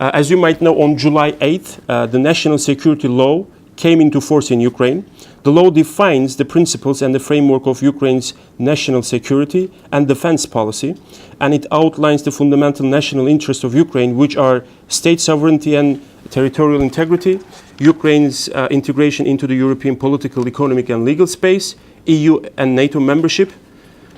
As you might know, on July 8th, the national security law came into force in Ukraine. The law defines the principles and the framework of Ukraine's national security and defense policy, and it outlines the fundamental national interests of Ukraine, which are state sovereignty and territorial integrity, Ukraine's integration into the European political, economic and legal space, EU and NATO membership.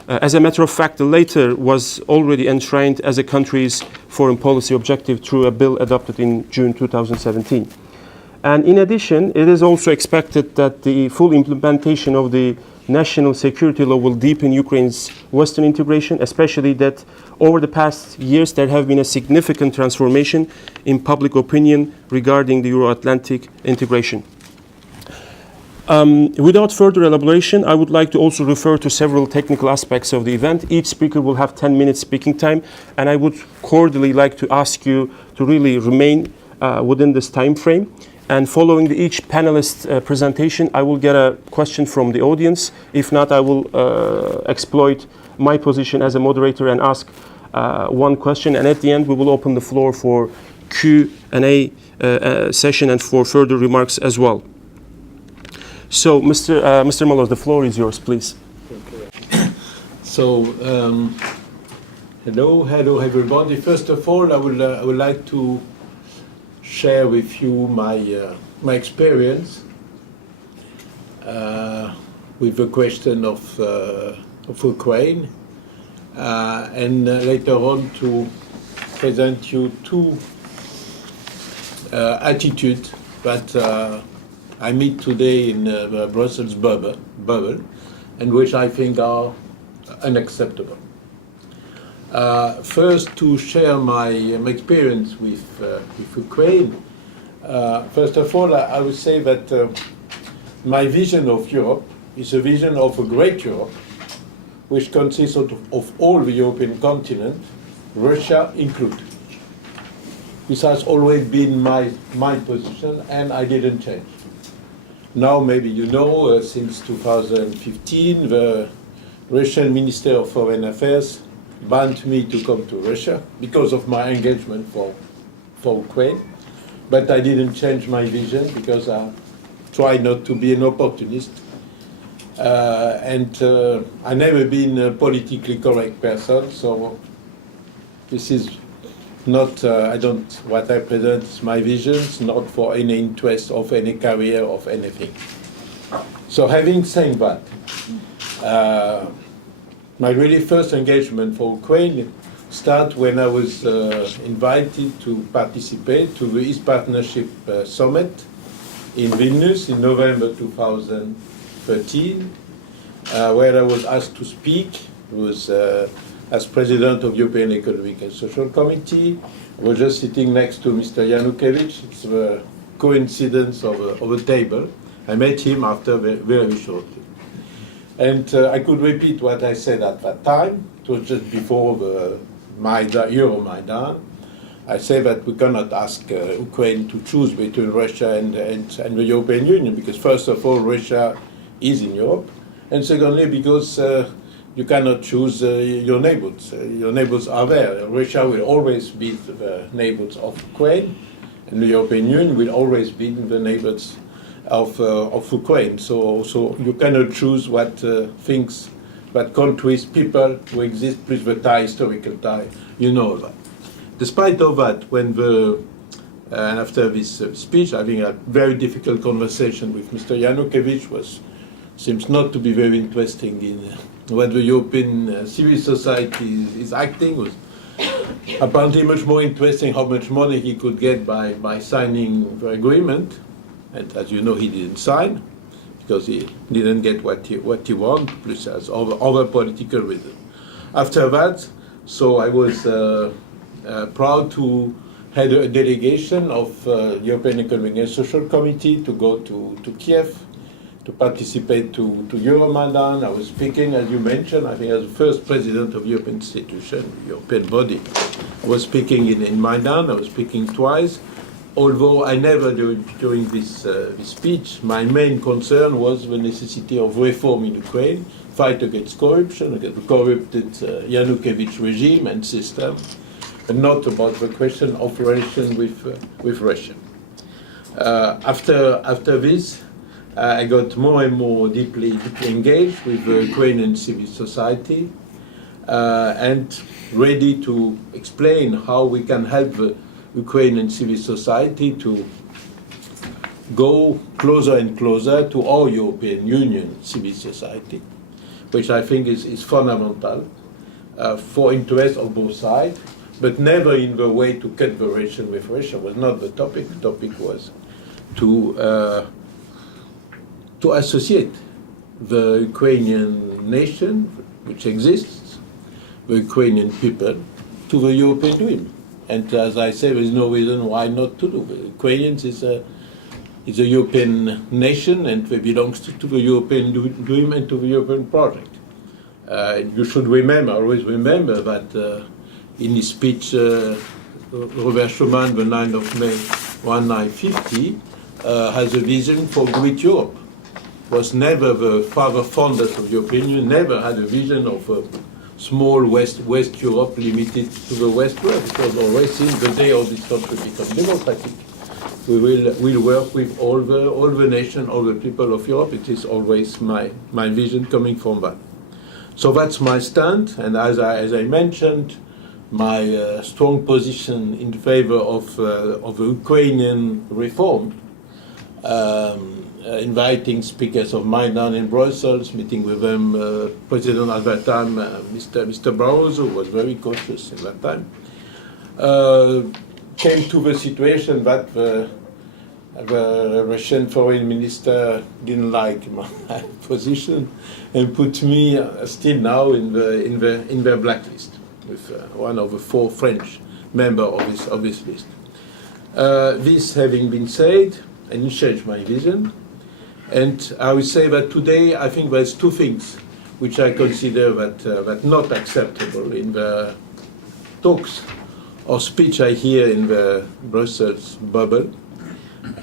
As a matter of fact, the latter was already enshrined as a country's foreign policy objective through a bill adopted in June 2017. And in addition, it is also expected that the full implementation of the national security law will deepen Ukraine's Western integration, especially that over the past years there have been a significant transformation in public opinion regarding the Euro-Atlantic integration. Without further elaboration, I would like to also refer to several technical aspects of the event. Each speaker will have 10 minutes speaking time, and I would cordially like to ask you to really remain within this time frame. And following each panelist presentation, I will get a question from the audience. If not, I will exploit my position as a moderator and ask one question. And at the end, we will open the floor for Q&A session and for further remarks as well. So, Mr. Malosse, the floor is yours, please. Okay. So, hello everybody. First of all, I would like to share with you my experience with the question of Ukraine, and later on to present you two attitudes that I meet today in Brussels bubble, and which I think are unacceptable. First, to share my experience with Ukraine. First of all, I would say that my vision of Europe is a vision of a great Europe, which consists of all the European continent, Russia included. This has always been my position, and I didn't change. Now, maybe you know, since 2015, the Russian Minister of Foreign Affairs banned me to come to Russia because of my engagement for Ukraine. But I didn't change my vision because I try not to be an opportunist. And I've never been a politically correct person, so this is not, what I present is my visions, not for any interest of any career of anything. So having said that, my really first engagement for Ukraine started when I was invited to participate to the East Partnership Summit in Vilnius in November 2013, where I was asked to speak. It was as President of European Economic and Social Committee. I was just sitting next to Mr. Yanukovych. It's a coincidence of a table. I met him after very shortly. And I could repeat what I said at that time. It was just before the Euromaidan. I say that we cannot ask Ukraine to choose between Russia and the European Union, because first of all, Russia is in Europe, and secondly, because you cannot choose your neighbors. Your neighbors are there. Russia will always be the neighbors of Ukraine, and the European Union will always be the neighbors of Ukraine. So you cannot choose what things, what countries, people who exist with the tie, historical tie. You know that. Despite of that, when and after this speech, having a very difficult conversation with Mr. Yanukovych seems not to be very interesting in what the European civil society is acting. Was apparently much more interesting how much money he could get by signing the agreement. And as you know, he didn't sign because he didn't get what he wanted, plus as other political reasons. After that, so I was proud to head a delegation of European Economic and Social Committee to go to Kiev to participate to Euromaidan. I was speaking, as you mentioned, I think as the first president of European institution, European body. I was speaking in Maidan. I was speaking twice. Although I never, during this speech, my main concern was the necessity of reform in Ukraine, fight against corruption, against the corrupted Yanukovych regime and system, and not about the question of relation with Russia. After this, I got more and more deeply engaged with the Ukrainian civil society and ready to explain how we can help the Ukrainian civil society to go closer and closer to our European Union civil society, which I think is fundamental for interest of both sides, but never in the way to cut the relation with Russia was not the topic. The topic was to associate the Ukrainian nation, which exists, the Ukrainian people, to the European dream. And as I say, there is no reason why not to do. The Ukrainians is a European nation, and they belong to the European dream and to the European project. You should remember, always remember that in his speech, Robert Schuman, the 9th of May 1950, has a vision for great Europe. Was never the father founders of the European Union, never had a vision of a small West Europe limited to the West world. It was always since the day all this country become democratic. We'll work with all the nation, all the people of Europe. It is always my vision coming from that. So that's my stand, and as I mentioned, my strong position in favor of the Ukrainian reform, inviting speakers of Maidan in Brussels, meeting with them, President at that time, Mr. Barroso, was very cautious at that time, came to the situation that the Russian foreign minister didn't like my position and put me still now in the blacklist with one of the 4 French members of this list. This having been said, and you changed my vision, and I would say that today I think there's 2 things which I consider that not acceptable in the talks or speech I hear in the Brussels bubble.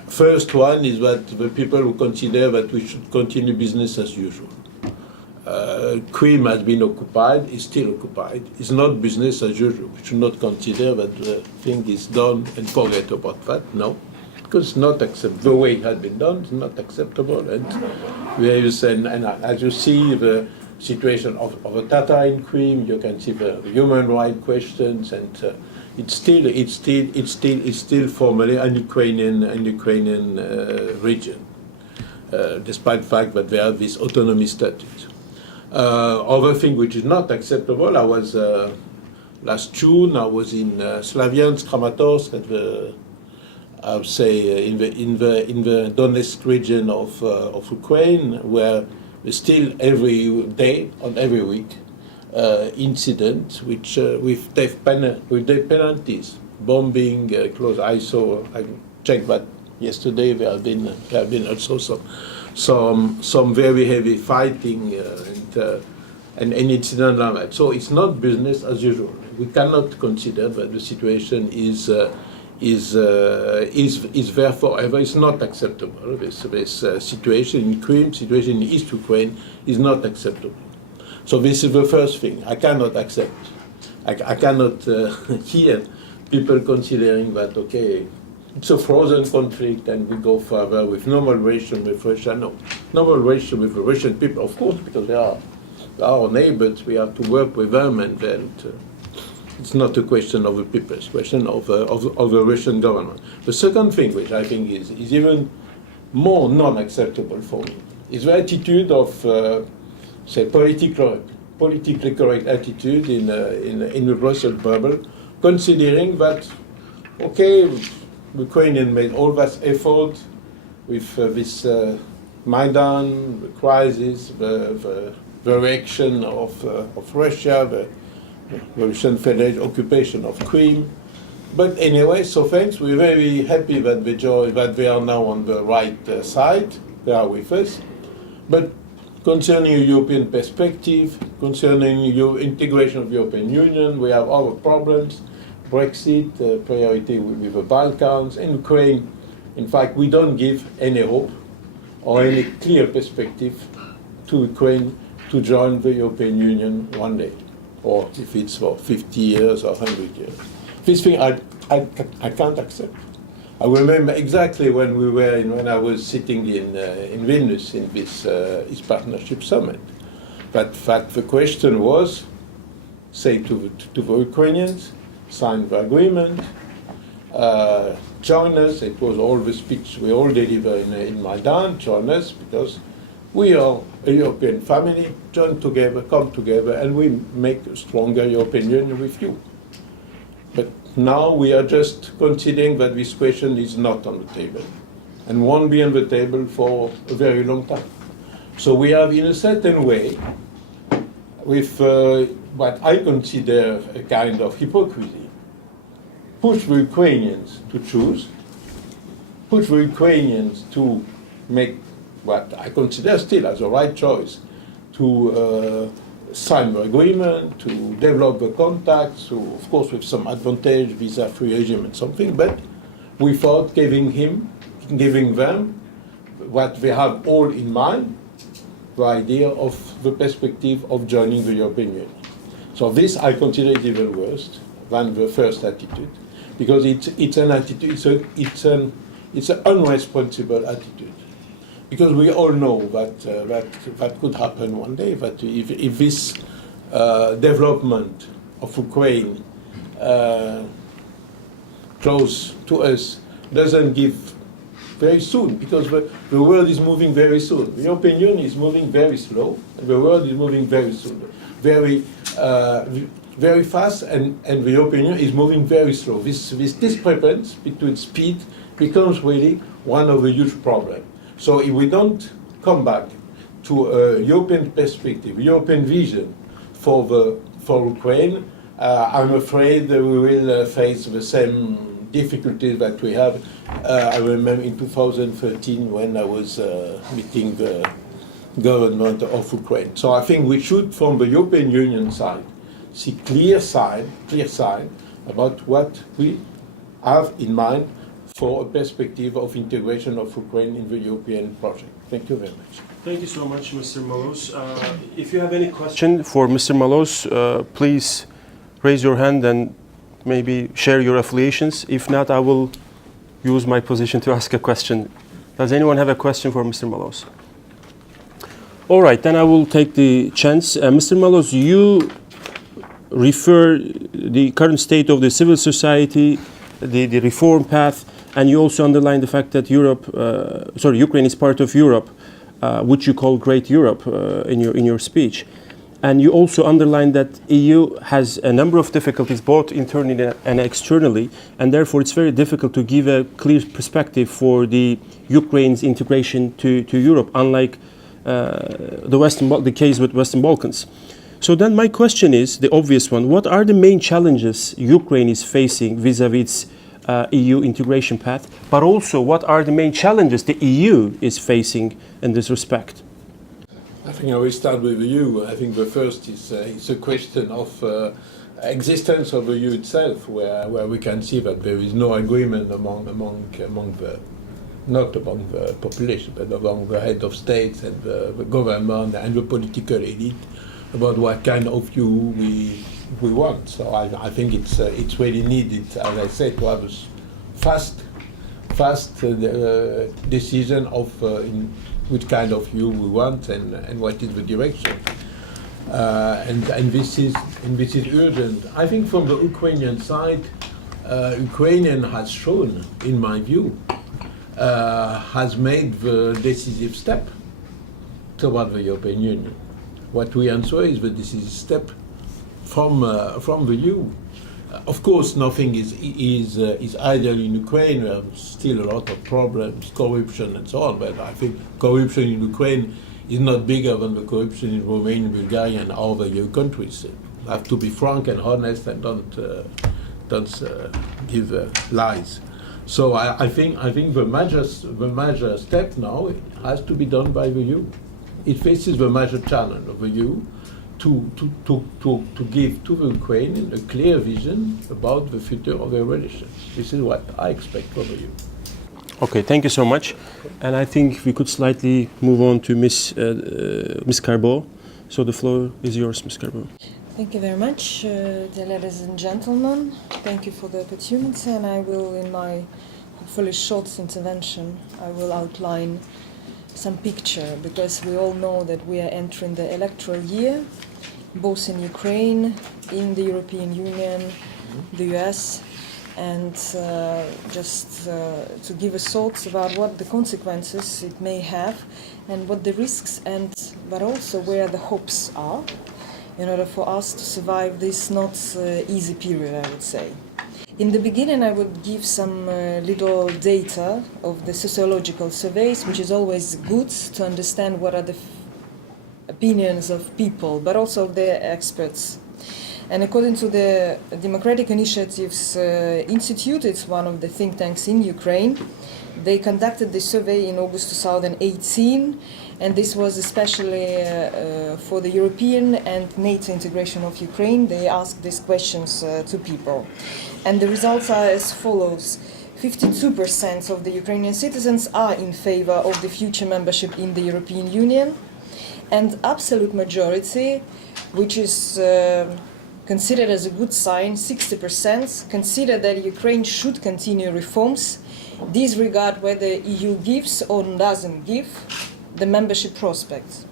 First one is that the people who consider that we should continue business as usual. Crimea has been occupied, is still occupied. It's not business as usual. We should not consider that the thing is done and forget about that. No, because it's not acceptable. The way it had been done is not acceptable. And as you see the situation of the Tatar in Crimea, you can see the human rights questions, and it's still formally an Ukrainian region, despite the fact that they have this autonomy status. Other thing which is not acceptable, I was last June I was in Slaviansk, Kramatorsk, at the I would say in the Donetsk region of Ukraine, where still every day on every week incidents which with death penalties, bombing, close. I checked that yesterday. There have been also some very heavy fighting and incident like that. So it's not business as usual. We cannot consider that the situation is there forever. It's not acceptable. This situation in Crimea, situation in East Ukraine is not acceptable. So this is the first thing. I cannot accept. I cannot hear people considering that, okay, it's a frozen conflict and we go further with normal relation with Russia. No, normal relation with the Russian people, of course, because they are our neighbors. We have to work with them, and it's not a question of the people, it's a question of the Russian government. The second thing, which I think is even more non-acceptable for me, is the attitude of, say, politically correct attitude in the Brussels bubble, considering that, okay, Ukrainians made all that effort with this Maidan, the crisis, the reaction of Russia, the Russian Federation occupation of Crimea. But anyway, so thanks. We're very happy that they are now on the right side. They are with us. But concerning European perspective, concerning integration of the European Union, we have other problems. Brexit, priority with the Balkans, and Ukraine. In fact, we don't give any hope or any clear perspective to Ukraine to join the European Union one day, or if it's for 50 years or 100 years. this thing I can't accept. I remember exactly when I was sitting in Vilnius in this East Partnership Summit. But the question was, say to the Ukrainians, sign the agreement, join us. It was all the speech we all deliver in Maidan, join us, because we are a European family, join together, come together, and we make a stronger European Union with you. But now we are just considering that this question is not on the table and won't be on the table for a very long time. So we have, in a certain way, with what I consider a kind of hypocrisy, push the Ukrainians to choose, push the Ukrainians to make what I consider still as a right choice, to sign the agreement, to develop the contacts, so of course with some advantage, visa-free regime and something, but without giving them what they have all in mind, the idea of the perspective of joining the European Union. So this I consider it even worse than the first attitude, because it's an attitude, it's an unresponsible attitude. Because we all know that could happen one day, that if this development of Ukraine close to us doesn't give very soon, because the world is moving very soon. The European Union is moving very slow, and the world is moving very soon, very fast, and the European Union is moving very slow. This discrepancy between speed becomes really one of the huge problems. So if we don't come back to a European perspective, European vision for Ukraine, I'm afraid that we will face the same difficulties that we have. I remember in 2013 when I was meeting the government of Ukraine. So I think we should, from the European Union side, see clear sign about what we have in mind for a perspective of integration of Ukraine in the European project. Thank you very much. Thank you so much, Mr. MALOSSE. If you have any question for Mr. MALOSSE, please raise your hand and maybe share your affiliations. If not, I will use my position to ask a question. Does anyone have a question for Mr. MALOSSE? All right, then I will take the chance. Mr. MALOSSE, you refer the current state of the civil society, the reform path, and you also underline the fact that Ukraine is part of Europe, which you call Great Europe in your speech. And you also underline that EU has a number of difficulties, both internally and externally, and therefore it's very difficult to give a clear perspective for the Ukraine's integration to Europe, unlike the case with Western Balkans. So then my question is, the obvious one, what are the main challenges Ukraine is facing vis-a-vis its EU integration path, but also what are the main challenges the EU is facing in this respect? I think I will start with the EU. I think the first is a question of existence of the EU itself, where we can see that there is no agreement among the, not among the population, but among the head of states and the government and the political elite about what kind of EU we want. So I think it's really needed, as I said, to have a fast decision of which kind of EU we want and what is the direction. And this is urgent. I think from the Ukrainian side, Ukrainian has shown, in my view, has made the decisive step toward the European Union. What we answer is the decisive step from the EU. Of course, nothing is ideal in Ukraine. There are still a lot of problems, corruption and so on. But I think corruption in Ukraine is not bigger than the corruption in Romania, Bulgaria, and other EU countries. You have to be frank and honest and don't give lies. So I think the major step now has to be done by the EU. It faces the major challenge of the EU to give to the Ukrainian a clear vision about the future of their relations. This is what I expect from the EU. Okay, thank you so much. And I think we could slightly move on to Ms. CARBOU. So the floor is yours, Ms. CARBOU. Thank you very much, dear ladies and gentlemen. Thank you for the opportunity, and I will, in my hopefully short intervention, I will outline some picture, because we all know that we are entering the electoral year, both in Ukraine, in the European Union, the US, and just to give us thoughts about what the consequences it may have, and what the risks, but also where the hopes are, in order for us to survive this not easy period, I would say. In the beginning, I would give some little data of the sociological surveys, which is always good to understand what are the opinions of people, but also of the experts. And according to the Democratic Initiatives Institute, it's one of the think tanks in Ukraine, they conducted the survey in August 2018, and this was especially for the European and NATO integration of Ukraine. They asked these questions to people. And the results are as follows. 52% of the Ukrainian citizens are in favor of the future membership in the European Union, and absolute majority, which is considered as a good sign, 60%, consider that Ukraine should continue reforms, disregard whether EU gives or doesn't give the membership prospects.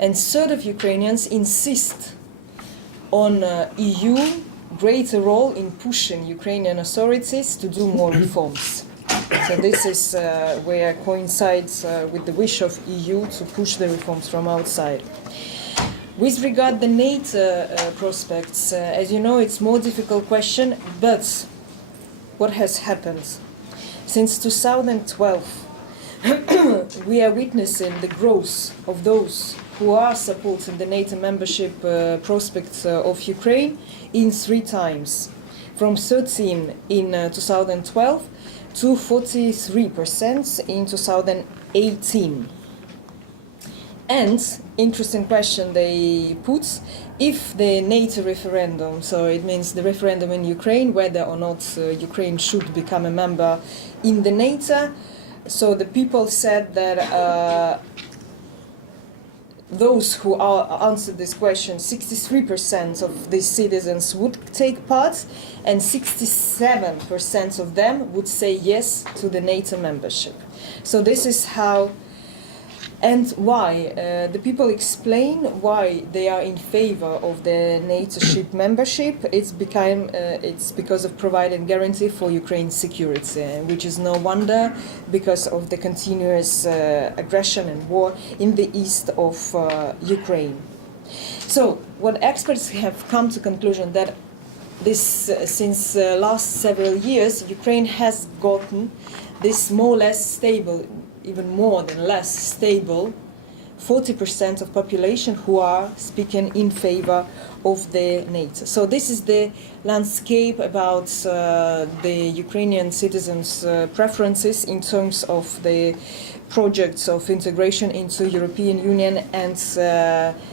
And third of Ukrainians insist on EU greater role in pushing Ukrainian authorities to do more reforms. So this is where it coincides with the wish of EU to push the reforms from outside. With regard the NATO prospects, as you know, it's more difficult question, but what has happened? Since 2012, we are witnessing the growth of those who are supporting the NATO membership prospects of Ukraine in 3 times, from 13 in 2012 to 43% in 2018. And interesting question they put, if the NATO referendum, so it means the referendum in Ukraine, whether or not Ukraine should become a member in the NATO, so the people said that those who answered this question, 63% of these citizens would take part, and 67% of them would say yes to the NATO membership. So this is how and why. The people explain why they are in favor of the NATO membership. It's because of providing guarantee for Ukraine's security, which is no wonder because of the continuous aggression and war in the east of Ukraine. So, what experts have come to conclusion that this since last several years, Ukraine has gotten this more or less stable, even more than less stable, 40% of population who are speaking in favor of the NATO. So this is the landscape about the Ukrainian citizens' preferences in terms of the projects of integration into European Union and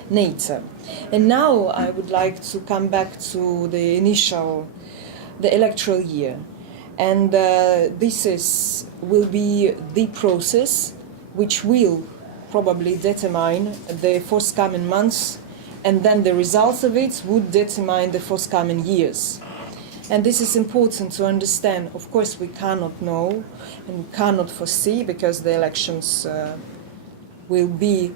NATO. And now I would like to come back to the electoral year. And this will be the process which will probably determine the forthcoming months, and then the results of it would determine the forthcoming years. And this is important to understand. Of course, we cannot know and we cannot foresee, because the elections will be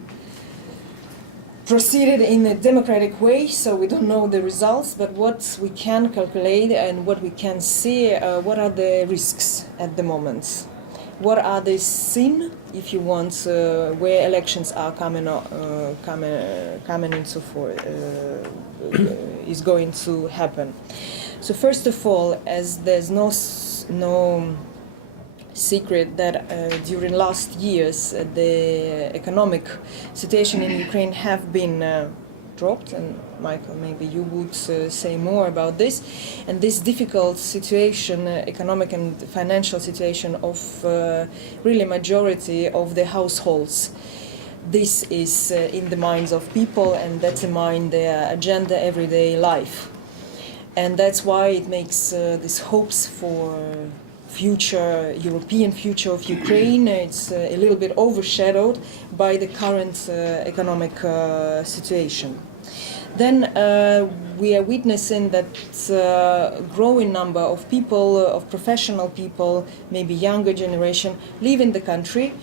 proceeded in a democratic way, so we don't know the results, but what we can calculate and what we can see, what are the risks at the moment. What are the sin, if you want, where elections are coming into is going to happen. So first of all, as there's no secret that during last years the economic situation in Ukraine have been dropped, and Michael, maybe you would say more about this, and this difficult situation, economic and financial situation of really majority of the households. This is in the minds of people and determine their agenda, everyday life. And that's why it makes these hopes for European future of Ukraine, it's a little bit overshadowed by the current economic situation. Then we are witnessing that growing number of people, of professional people, maybe younger generation, leave in the country.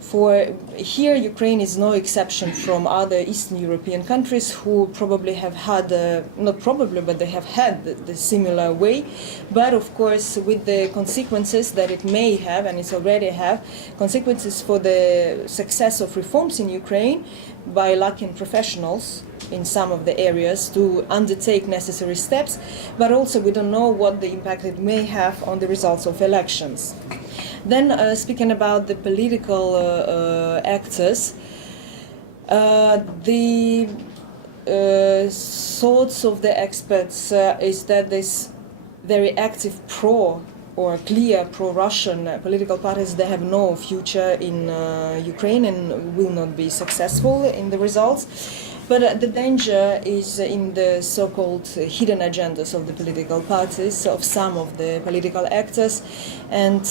For here, Ukraine is no exception from other Eastern European countries who probably have had, not probably, but they have had the similar way. But of course, with the consequences that it may have, and it's already have, consequences for the success of reforms in Ukraine by lacking professionals in some of the areas to undertake necessary steps, but also we don't know what the impact it may have on the results of elections. Then speaking about the political actors, the thoughts of the experts is that this very active pro or clear pro-Russian political parties, they have no future in Ukraine and will not be successful in the results. But the danger is in the so-called hidden agendas of the political parties, of some of the political actors, and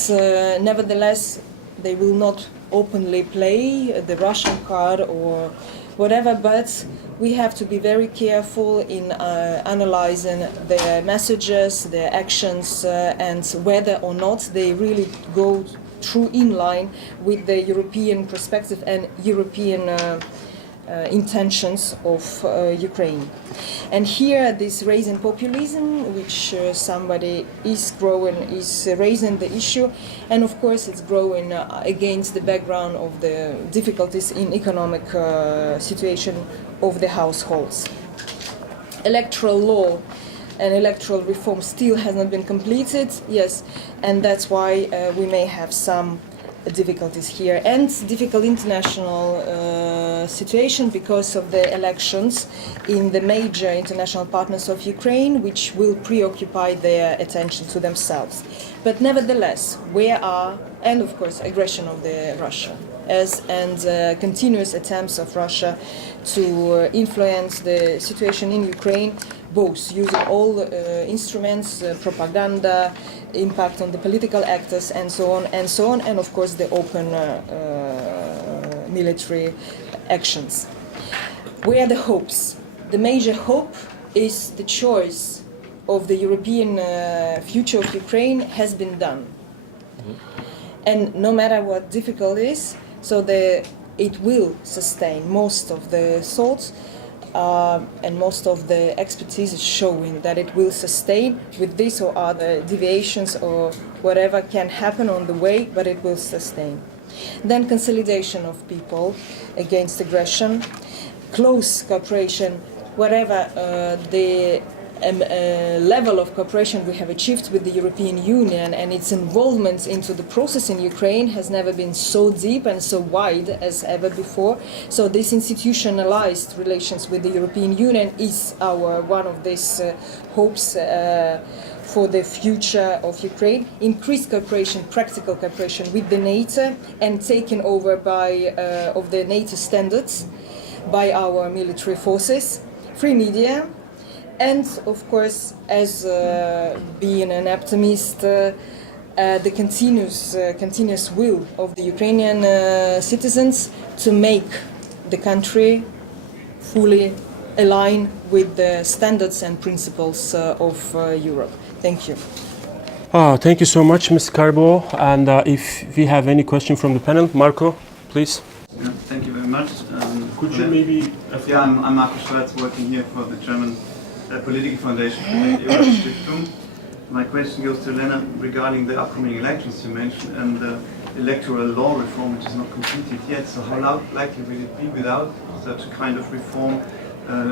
nevertheless they will not openly play the Russian card or whatever, but we have to be very careful in analyzing their messages, their actions, and whether or not they really go through in line with the European perspective and European intentions of Ukraine. And here this raising populism, which somebody is growing, is raising the issue, and of course it's growing against the background of the difficulties in economic situation of the households. Electoral law and electoral reform still has not been completed, yes, and that's why we may have some difficulties here, and difficult international situation because of the elections in the major international partners of Ukraine, which will preoccupy their attention to themselves. But nevertheless, where are, and of course, aggression of the Russia, and continuous attempts of Russia to influence the situation in Ukraine, both using all instruments, propaganda, impact on the political actors, and so on, and of course the open military actions. Where are the hopes? The major hope is the choice of the European future of Ukraine has been done. And no matter what difficult it is, so it will sustain. Most of the thoughts and most of the expertise is showing that it will sustain with this or other deviations or whatever can happen on the way, but it will sustain. Then consolidation of people against aggression, close cooperation, whatever the level of cooperation we have achieved with the European Union and its involvement into the process in Ukraine has never been so deep and so wide as ever before. So this institutionalized relations with the European Union is one of these hopes for the future of Ukraine. Increased cooperation, practical cooperation with the NATO and taken over of the NATO standards by our military forces. Free media. And of course, as being an optimist, the continuous will of the Ukrainian citizens to make the country fully align with the standards and principles of Europe. Thank you. Thank you so much, Ms. CARBOU. And if we have any question from the panel, Marco, please. Yeah, thank you very much. Could you maybe... Yeah, I'm Marco Schwarz, working here for the German Political Foundation for the Ihor Stiftung. My question goes to Olena regarding the upcoming elections you mentioned and the electoral law reform, which is not completed yet. So how likely will it be without such a kind of reform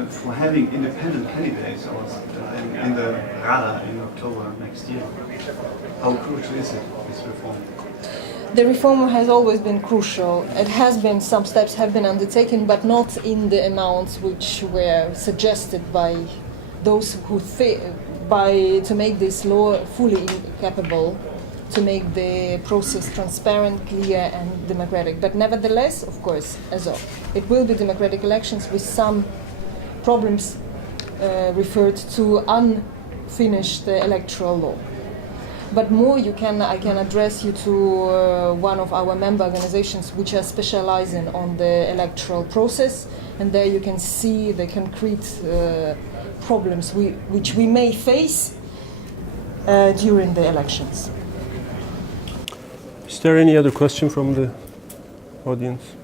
for having independent candidates in the Rada in October next year? How crucial is it, this reform? The reform has always been crucial. It has been, some steps have been undertaken, but not in the amounts which were suggested by those who to make this law fully capable, to make the process transparent, clear and democratic. But nevertheless, of course, it will be democratic elections with some problems referred to unfinished electoral law. But more, I can address you to one of our member organizations which are specializing on the electoral process, and there you can see the concrete problems which we may face during the elections. Is there any other question from the audience?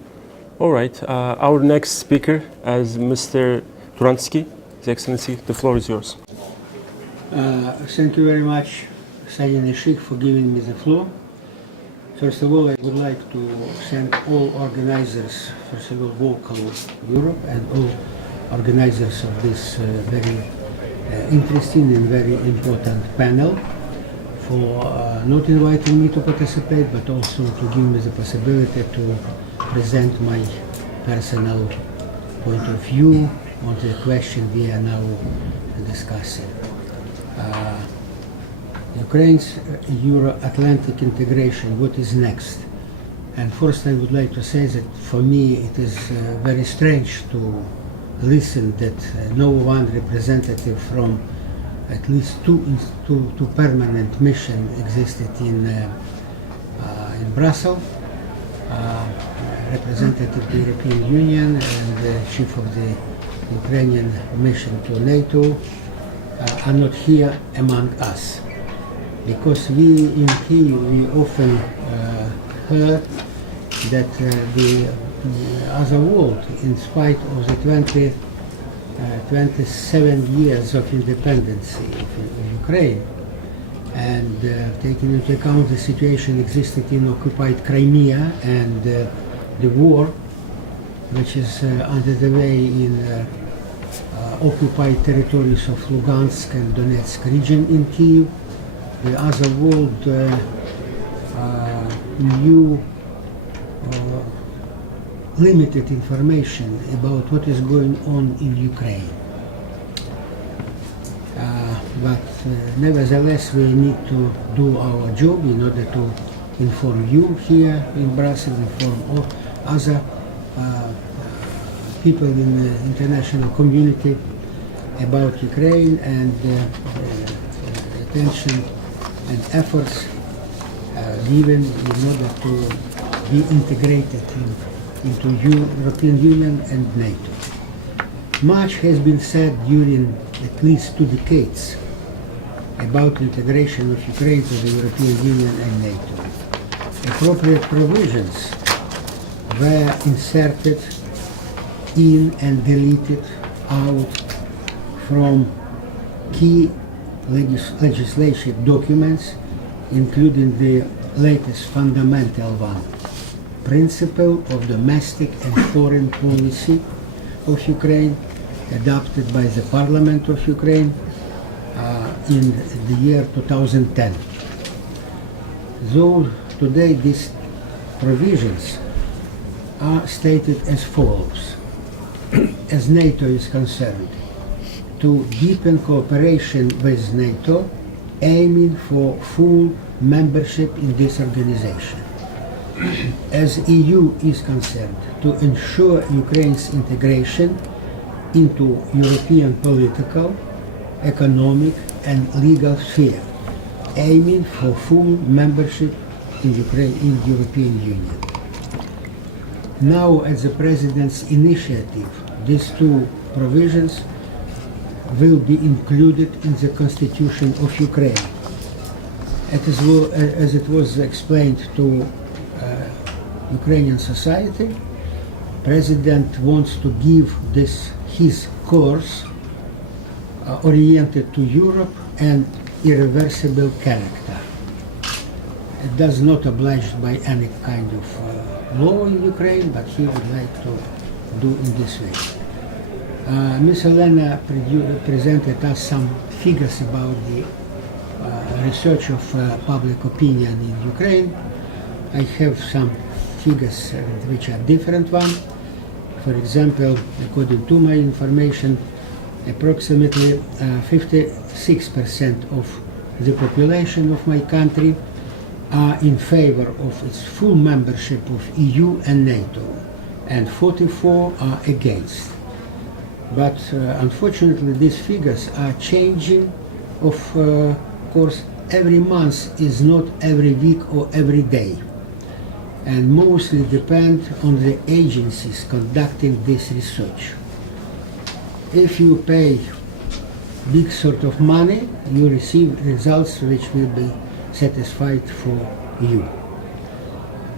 All right, our next speaker is Mr. Turianskyi. His Excellency, the floor is yours. Thank you very much, Sajid ISIK, for giving me the floor. First of all, I would like to thank all organizers, first of all, Vocal Europe, and all organizers of this very interesting and very important panel for not inviting me to participate, but also to give me the possibility to present my personal point of view on the question we are now discussing. Ukraine's Euro-Atlantic integration, what is next? And first I would like to say that for me it is very strange to listen that no one representative from at least two permanent missions existed in Brussels. Representative of the European Union and the chief of the Ukrainian mission to NATO are not here among us. Because we in Kyiv, we often heard that the other world, in spite of the 27 years of independence of Ukraine, and taking into account the situation existed in occupied Crimea and the war which is under the way in occupied territories of Lugansk and Donetsk region in Kyiv, the other world knew limited information about what is going on in Ukraine. But nevertheless, we need to do our job in order to inform you here in Brussels, inform all other people in the international community about Ukraine and attention and efforts given in order to be integrated into European Union and NATO. Much has been said during at least 2 decades about integration of Ukraine to the European Union and NATO. Appropriate provisions were inserted in and deleted out from key legislative documents, including the latest fundamental one, Principle of Domestic and Foreign Policy of Ukraine, adopted by the Parliament of Ukraine in the year 2010. Though today these provisions are stated as follows. As NATO is concerned, to deepen cooperation with NATO, aiming for full membership in this organization. As EU is concerned, to ensure Ukraine's integration into European political, economic and legal sphere, aiming for full membership in Ukraine in the European Union. Now, at the President's initiative, these 2 provisions will be included in the Constitution of Ukraine. As it was explained to Ukrainian society, President wants to give his course oriented to Europe and irreversible character. It does not obliged by any kind of law in Ukraine, but he would like to do in this way. Ms. Olena presented us some figures about the research of public opinion in Ukraine. I have some figures which are different one. For example, according to my information, approximately 56% of the population of my country are in favor of its full membership of EU and NATO, and 44 are against. But unfortunately, these figures are changing, of course, every month is not every week or every day, and mostly depend on the agencies conducting this research. If you pay big sort of money, you receive results which will be satisfied for you.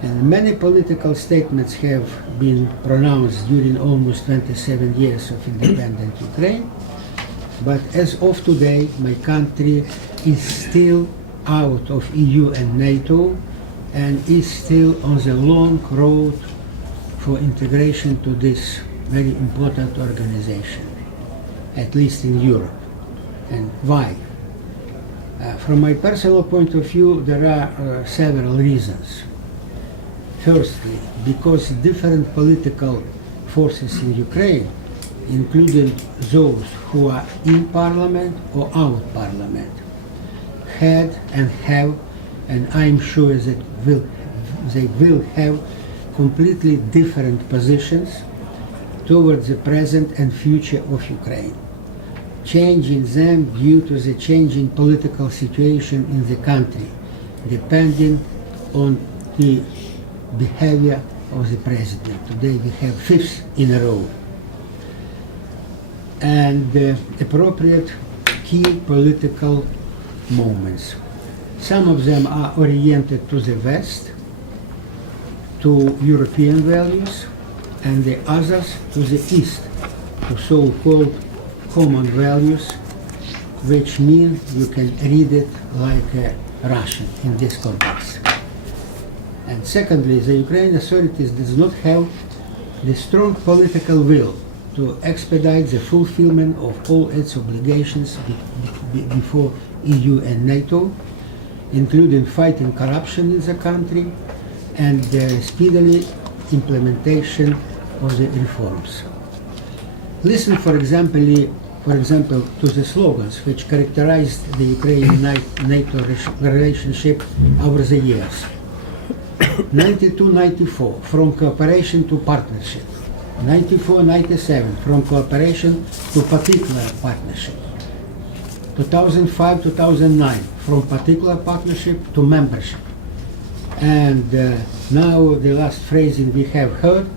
And many political statements have been pronounced during almost 27 years of independent Ukraine, but as of today, my country is still out of EU and NATO and is still on the long road for integration to this very important organization, at least in Europe. And why? From my personal point of view, there are several reasons. Firstly, because different political forces in Ukraine, including those who are in parliament or out parliament, had and have, and I'm sure that they will have completely different positions towards the present and future of Ukraine, changing them due to the changing political situation in the country, depending on the behavior of the president. Today we have 5th in a row. And appropriate key political moments. Some of them are oriented to the West, to European values, and the others to the East, to so-called common values, which mean you can read it like a Russian in this context. And secondly, the Ukrainian authorities does not have the strong political will to expedite the fulfillment of all its obligations before EU and NATO, including fighting corruption in the country and the speedily implementation of the reforms. Listen, for example, to the slogans which characterized the Ukrainian-NATO relationship over the years. 92-94, from cooperation to partnership. 94-97, from cooperation to particular partnership. 2005-2009, from particular partnership to membership. And now the last phrasing we have heard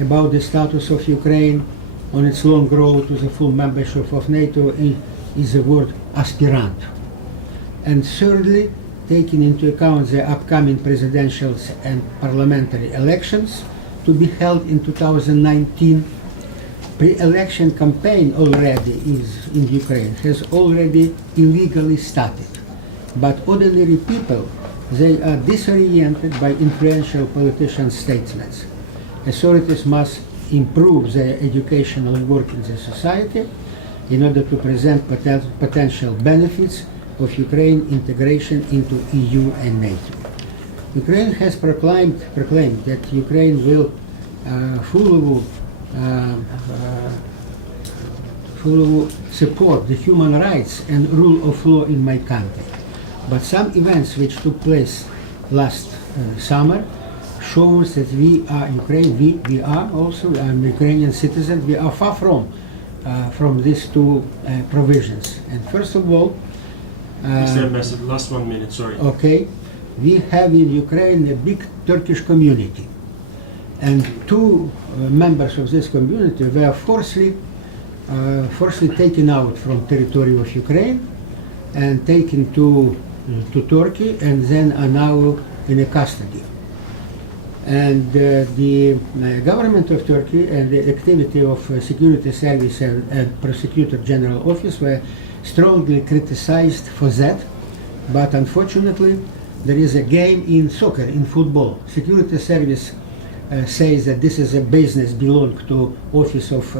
about the status of Ukraine on its long road to the full membership of NATO is the word aspirant. And thirdly, taking into account the upcoming presidential and parliamentary elections to be held in 2019, pre-election campaign already in Ukraine has already illegally started. But ordinary people, they are disoriented by influential politicians' statements. Authorities must improve their educational work in the society in order to present potential benefits of Ukraine integration into EU and NATO. Ukraine has proclaimed that Ukraine will fully support the human rights and rule of law in my country. But some events which took place last summer shows that we are Ukraine, we are also Ukrainian citizens, we are far from these two provisions. And first of all, Mr. Ambassador, last 1 minute, sorry. Okay, we have in Ukraine a big Turkish community, and two members of this community were forcibly taken out from territory of Ukraine and taken to Turkey, and then are now in a custody. And the government of Turkey and the activity of Security Service and Prosecutor General Office were strongly criticized for that, but unfortunately there is a game in soccer, in football. Security Service says that this is a business belong to Office of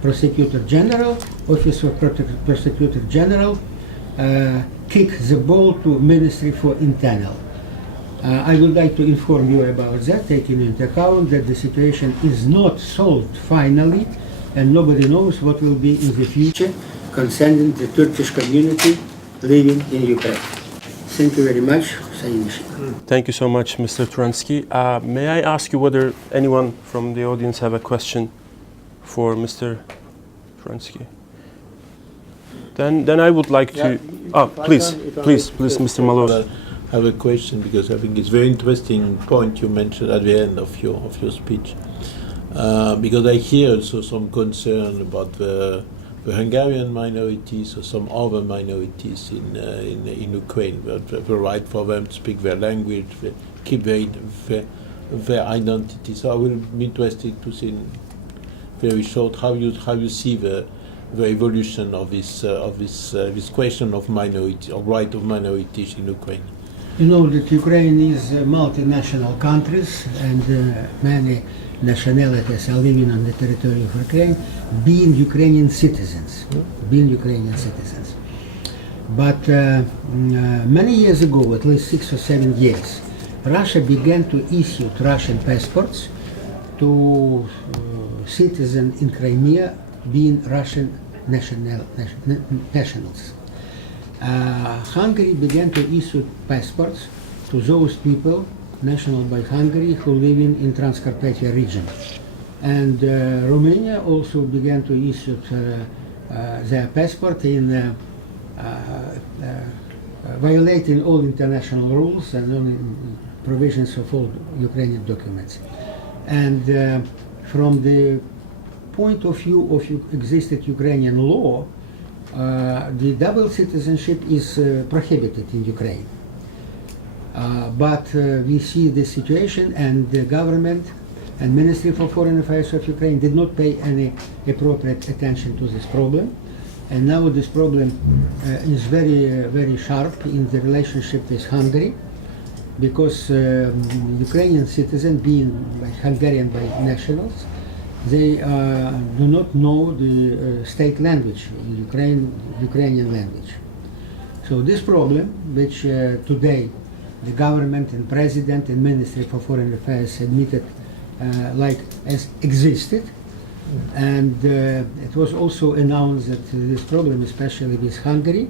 Prosecutor General. Office of Prosecutor General kick the ball to Ministry for Internal. I would like to inform you about that, taking into account that the situation is not solved finally, and nobody knows what will be in the future concerning the Turkish community living in Ukraine. Thank you very much. Thank you so much, Mr. Turianskyi. May I ask you whether anyone from the audience have a question for Mr. Turianskyi? Then I would like to. Please, Mr. Malossse. I have a question because I think it's a very interesting point you mentioned at the end of your speech. Because I hear also some concern about the Hungarian minorities or some other minorities in Ukraine, the right for them to speak their language, keep their identity. So I will be interested to see in very short how you see the evolution of this question of minority or right of minorities in Ukraine. You know that Ukraine is a multinational country, and many nationalities are living on the territory of Ukraine, being Ukrainian citizens. But many years ago, at least 6 or 7 years, Russia began to issue Russian passports to citizens in Crimea being Russian nationals. Hungary began to issue passports to those people, national by Hungary, who live in Transcarpathia region. And Romania also began to issue their passport in violating all international rules and all provisions of all Ukrainian documents. And from the point of view of existing Ukrainian law, the double citizenship is prohibited in Ukraine. But we see the situation, and the government and Ministry for Foreign Affairs of Ukraine did not pay any appropriate attention to this problem. And now this problem is very sharp in the relationship with Hungary, because Ukrainian citizens, being Hungarian by nationals, they do not know the state language, Ukrainian language. So this problem, which today the government and president and Ministry for Foreign Affairs admitted as existed, and it was also announced that this problem, especially with Hungary,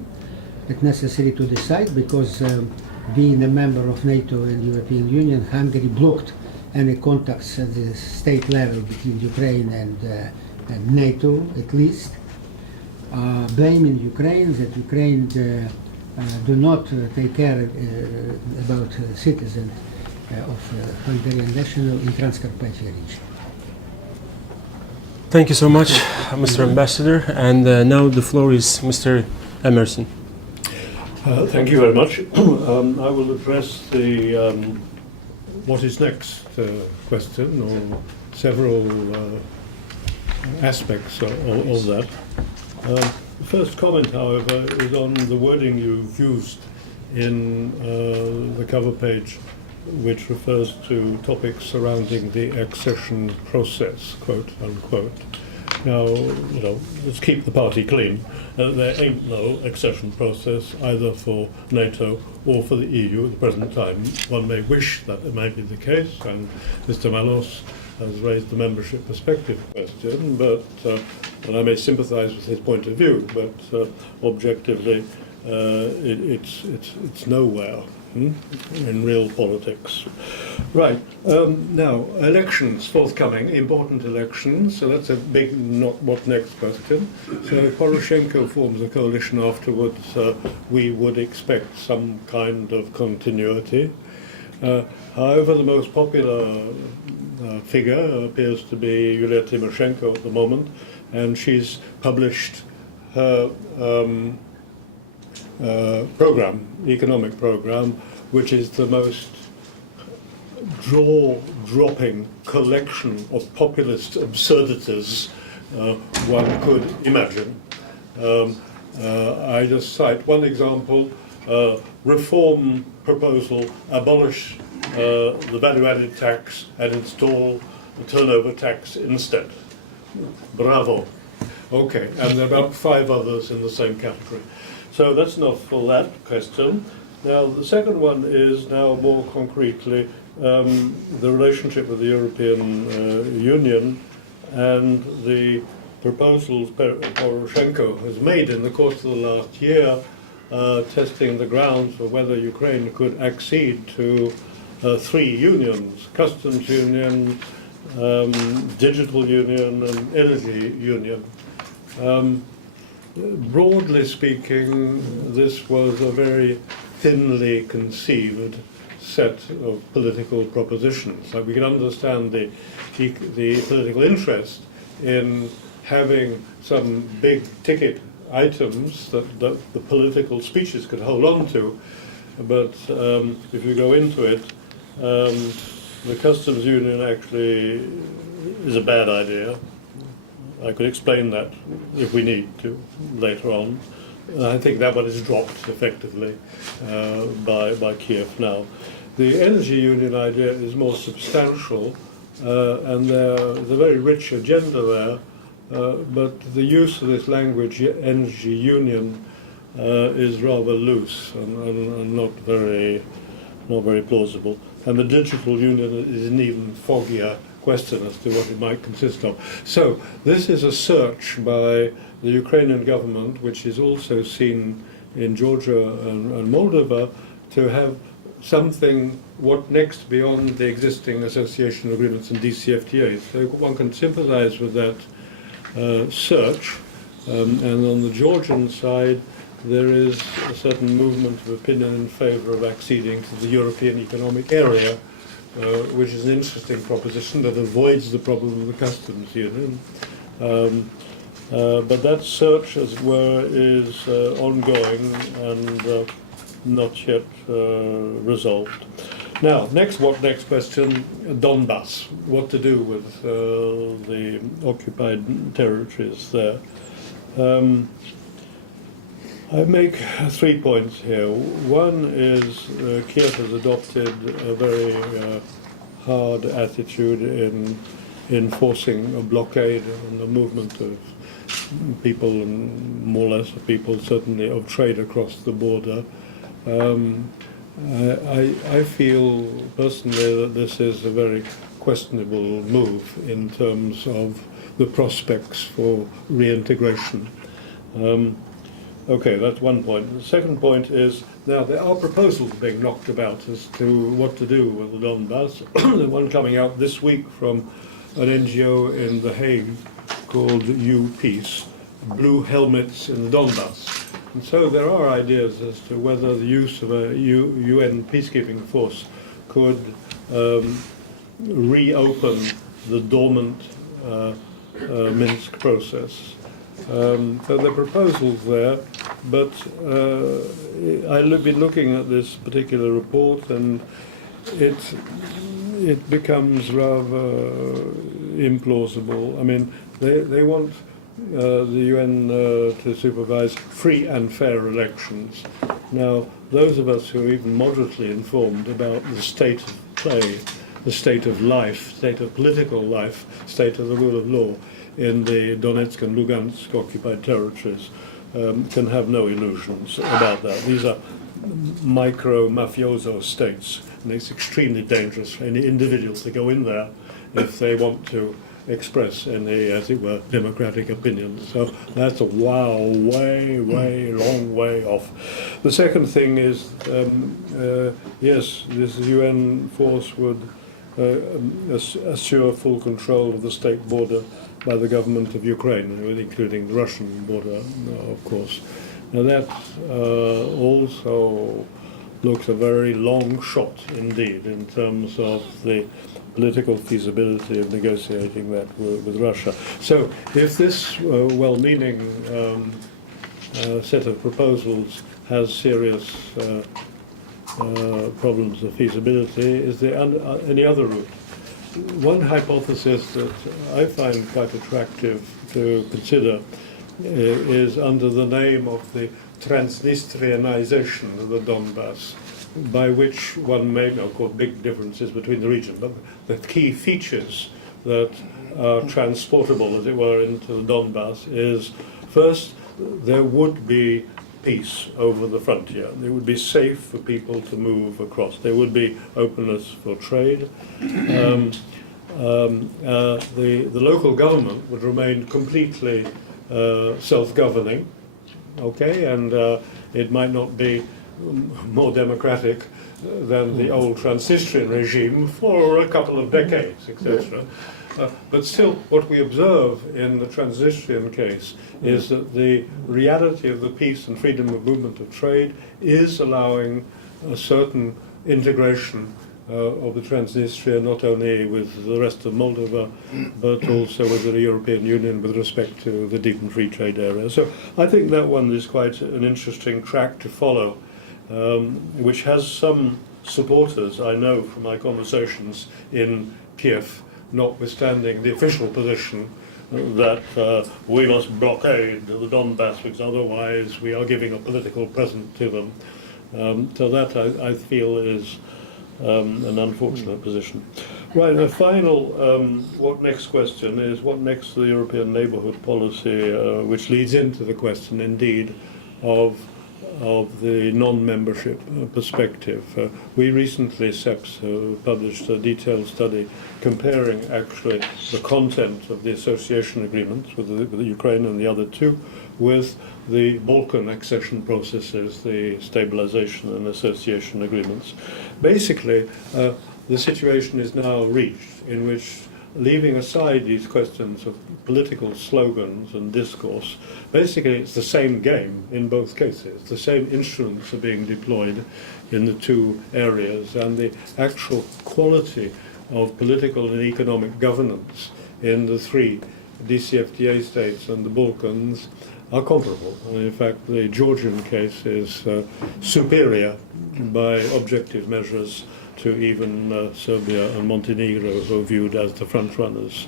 it's necessary to decide, because being a member of NATO and European Union, Hungary blocked any contacts at the state level between Ukraine and NATO, at least, blaming Ukraine that Ukraine do not take care about citizens of Hungarian national in Transcarpathia region. Thank you so much, Mr. Ambassador. And now the floor is Mr. Emerson. Thank you very much. I will address the what is next question, or several aspects of that. The first comment, however, is on the wording you've used in the cover page, which refers to topics surrounding the accession process, quote unquote. Now, let's keep the party clean. There ain't no accession process either for NATO or for the EU at the present time. One may wish that it may be the case, and Mr. Malosse has raised the membership perspective question, but and I may sympathise with his point of view, but objectively, it's nowhere in real politics. Right, now, elections forthcoming, important elections, so that's a big not what next question. So if Poroshenko forms a coalition afterwards, we would expect some kind of continuity. However, the most popular figure appears to be Yulia Tymoshenko at the moment, and she's published her economic program, which is the most jaw-dropping collection of populist absurdities one could imagine. I just cite one example, reform proposal, abolish the value-added tax and install the turnover tax instead. Bravo. Okay, and there are about 5 others in the same category. So that's enough for that question. Now, the second one is now more concretely the relationship with the European Union and the proposals Poroshenko has made in the course of the last year, testing the grounds for whether Ukraine could accede to 3 unions: customs union, digital union, and energy union. broadly speaking, this was a very thinly conceived set of political propositions. We can understand the political interest in having some big ticket items that the political speeches could hold on to, but if you go into it, the customs union actually is a bad idea. I could explain that if we need to later on. I think that one is dropped effectively by Kiev now. The energy union idea is more substantial, and there's a very rich agenda there, but the use of this language, energy union, is rather loose and not very plausible. And the digital union is an even foggier question as to what it might consist of. So this is a search by the Ukrainian government, which is also seen in Georgia and Moldova, to have something, what next beyond the existing association agreements and DCFTAs. So one can sympathize with that search. And on the Georgian side, there is a certain movement of opinion in favor of acceding to the European Economic Area, which is an interesting proposition that avoids the problem of the customs union. But that search, as it were, is ongoing and not yet resolved. Now, next question, Donbass. What to do with the occupied territories there? I make 3 points here. One is Kiev has adopted a very hard attitude in enforcing a blockade on the movement of people, and more or less of people, certainly of trade across the border. I feel personally that this is a very questionable move in terms of the prospects for reintegration. Okay, that's one point. The second point is, now there are proposals being knocked about as to what to do with the Donbass. The one coming out this week from an NGO in The Hague called U-Peace, Blue Helmets in the Donbass. And so there are ideas as to whether the use of a UN peacekeeping force could reopen the dormant Minsk process. So there are proposals there, but I've been looking at this particular report, and it becomes rather implausible. I mean, they want the UN to supervise free and fair elections. Now, those of us who are even moderately informed about the state of play, the state of life, state of political life, state of the rule of law in the Donetsk and Lugansk occupied territories can have no illusions about that. These are micro-mafioso states, and it's extremely dangerous for any individuals to go in there if they want to express any, as it were, democratic opinions. So that's a long way off. The second thing is, yes, this UN force would assure full control of the state border by the government of Ukraine, including the Russian border, of course. Now that also looks a very long shot indeed in terms of the political feasibility of negotiating that with Russia. So if this well-meaning set of proposals has serious problems of feasibility, is there any other route? One hypothesis that I find quite attractive to consider is under the name of the Transnistrianization of the Donbass, by which one may, of course, big differences between the region, but the key features that are transportable, as it were, into the Donbass is, first, there would be peace over the frontier. It would be safe for people to move across. There would be openness for trade. The local government would remain completely self-governing, okay, and it might not be more democratic than the old Transnistrian regime for a couple of decades, etc. But still, what we observe in the Transnistrian case is that the reality of the peace and freedom of movement of trade is allowing a certain integration of the Transnistria, not only with the rest of Moldova, but also with the European Union with respect to the deep and free trade area. So I think that one is quite an interesting track to follow, which has some supporters, I know from my conversations in Kiev, notwithstanding the official position that we must blockade the Donbass because otherwise we are giving a political present to them. So that I feel is an unfortunate position. Right, the final what next question is what next to the European neighbourhood policy, which leads into the question indeed of the non-membership perspective. We recently, CEPS, published a detailed study comparing actually the content of the association agreements with the Ukraine and the other two with the Balkan accession processes, the stabilization and association agreements. Basically, the situation is now reached in which, leaving aside these questions of political slogans and discourse, basically it's the same game in both cases. The same instruments are being deployed in the two areas, and the actual quality of political and economic governance in the three DCFTA states and the Balkans are comparable. And in fact, the Georgian case is superior by objective measures to even Serbia and Montenegro, who are viewed as the front runners.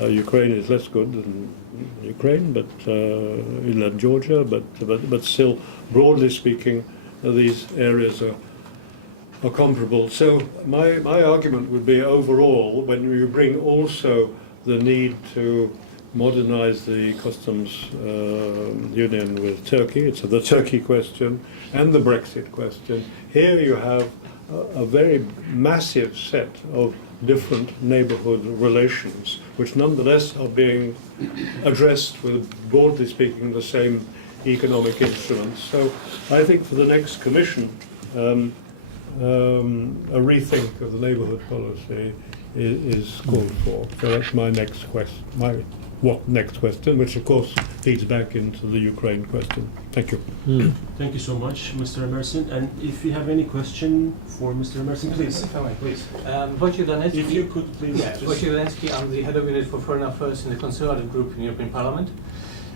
Ukraine is less good than Ukraine, but than Georgia, but still, broadly speaking, these areas are comparable. So my argument would be overall, when you bring also the need to modernize the customs union with Turkey, it's the Turkey question and the Brexit question, here you have a very massive set of different neighbourhood relations, which nonetheless are being addressed with, broadly speaking, the same economic instruments. So I think for the next Commission, a rethink of the neighbourhood policy is called for. So that's my next question. Next question, which of course feeds back into the Ukraine question. Thank you. Thank you so much, Mr. Emerson. And if you have any question for Mr. Emerson, please. Please. Wojciech Danecki. If you could please. Yeah, Wojciech Danecki, I'm the head of unit for foreign affairs in the Conservative group in the European Parliament.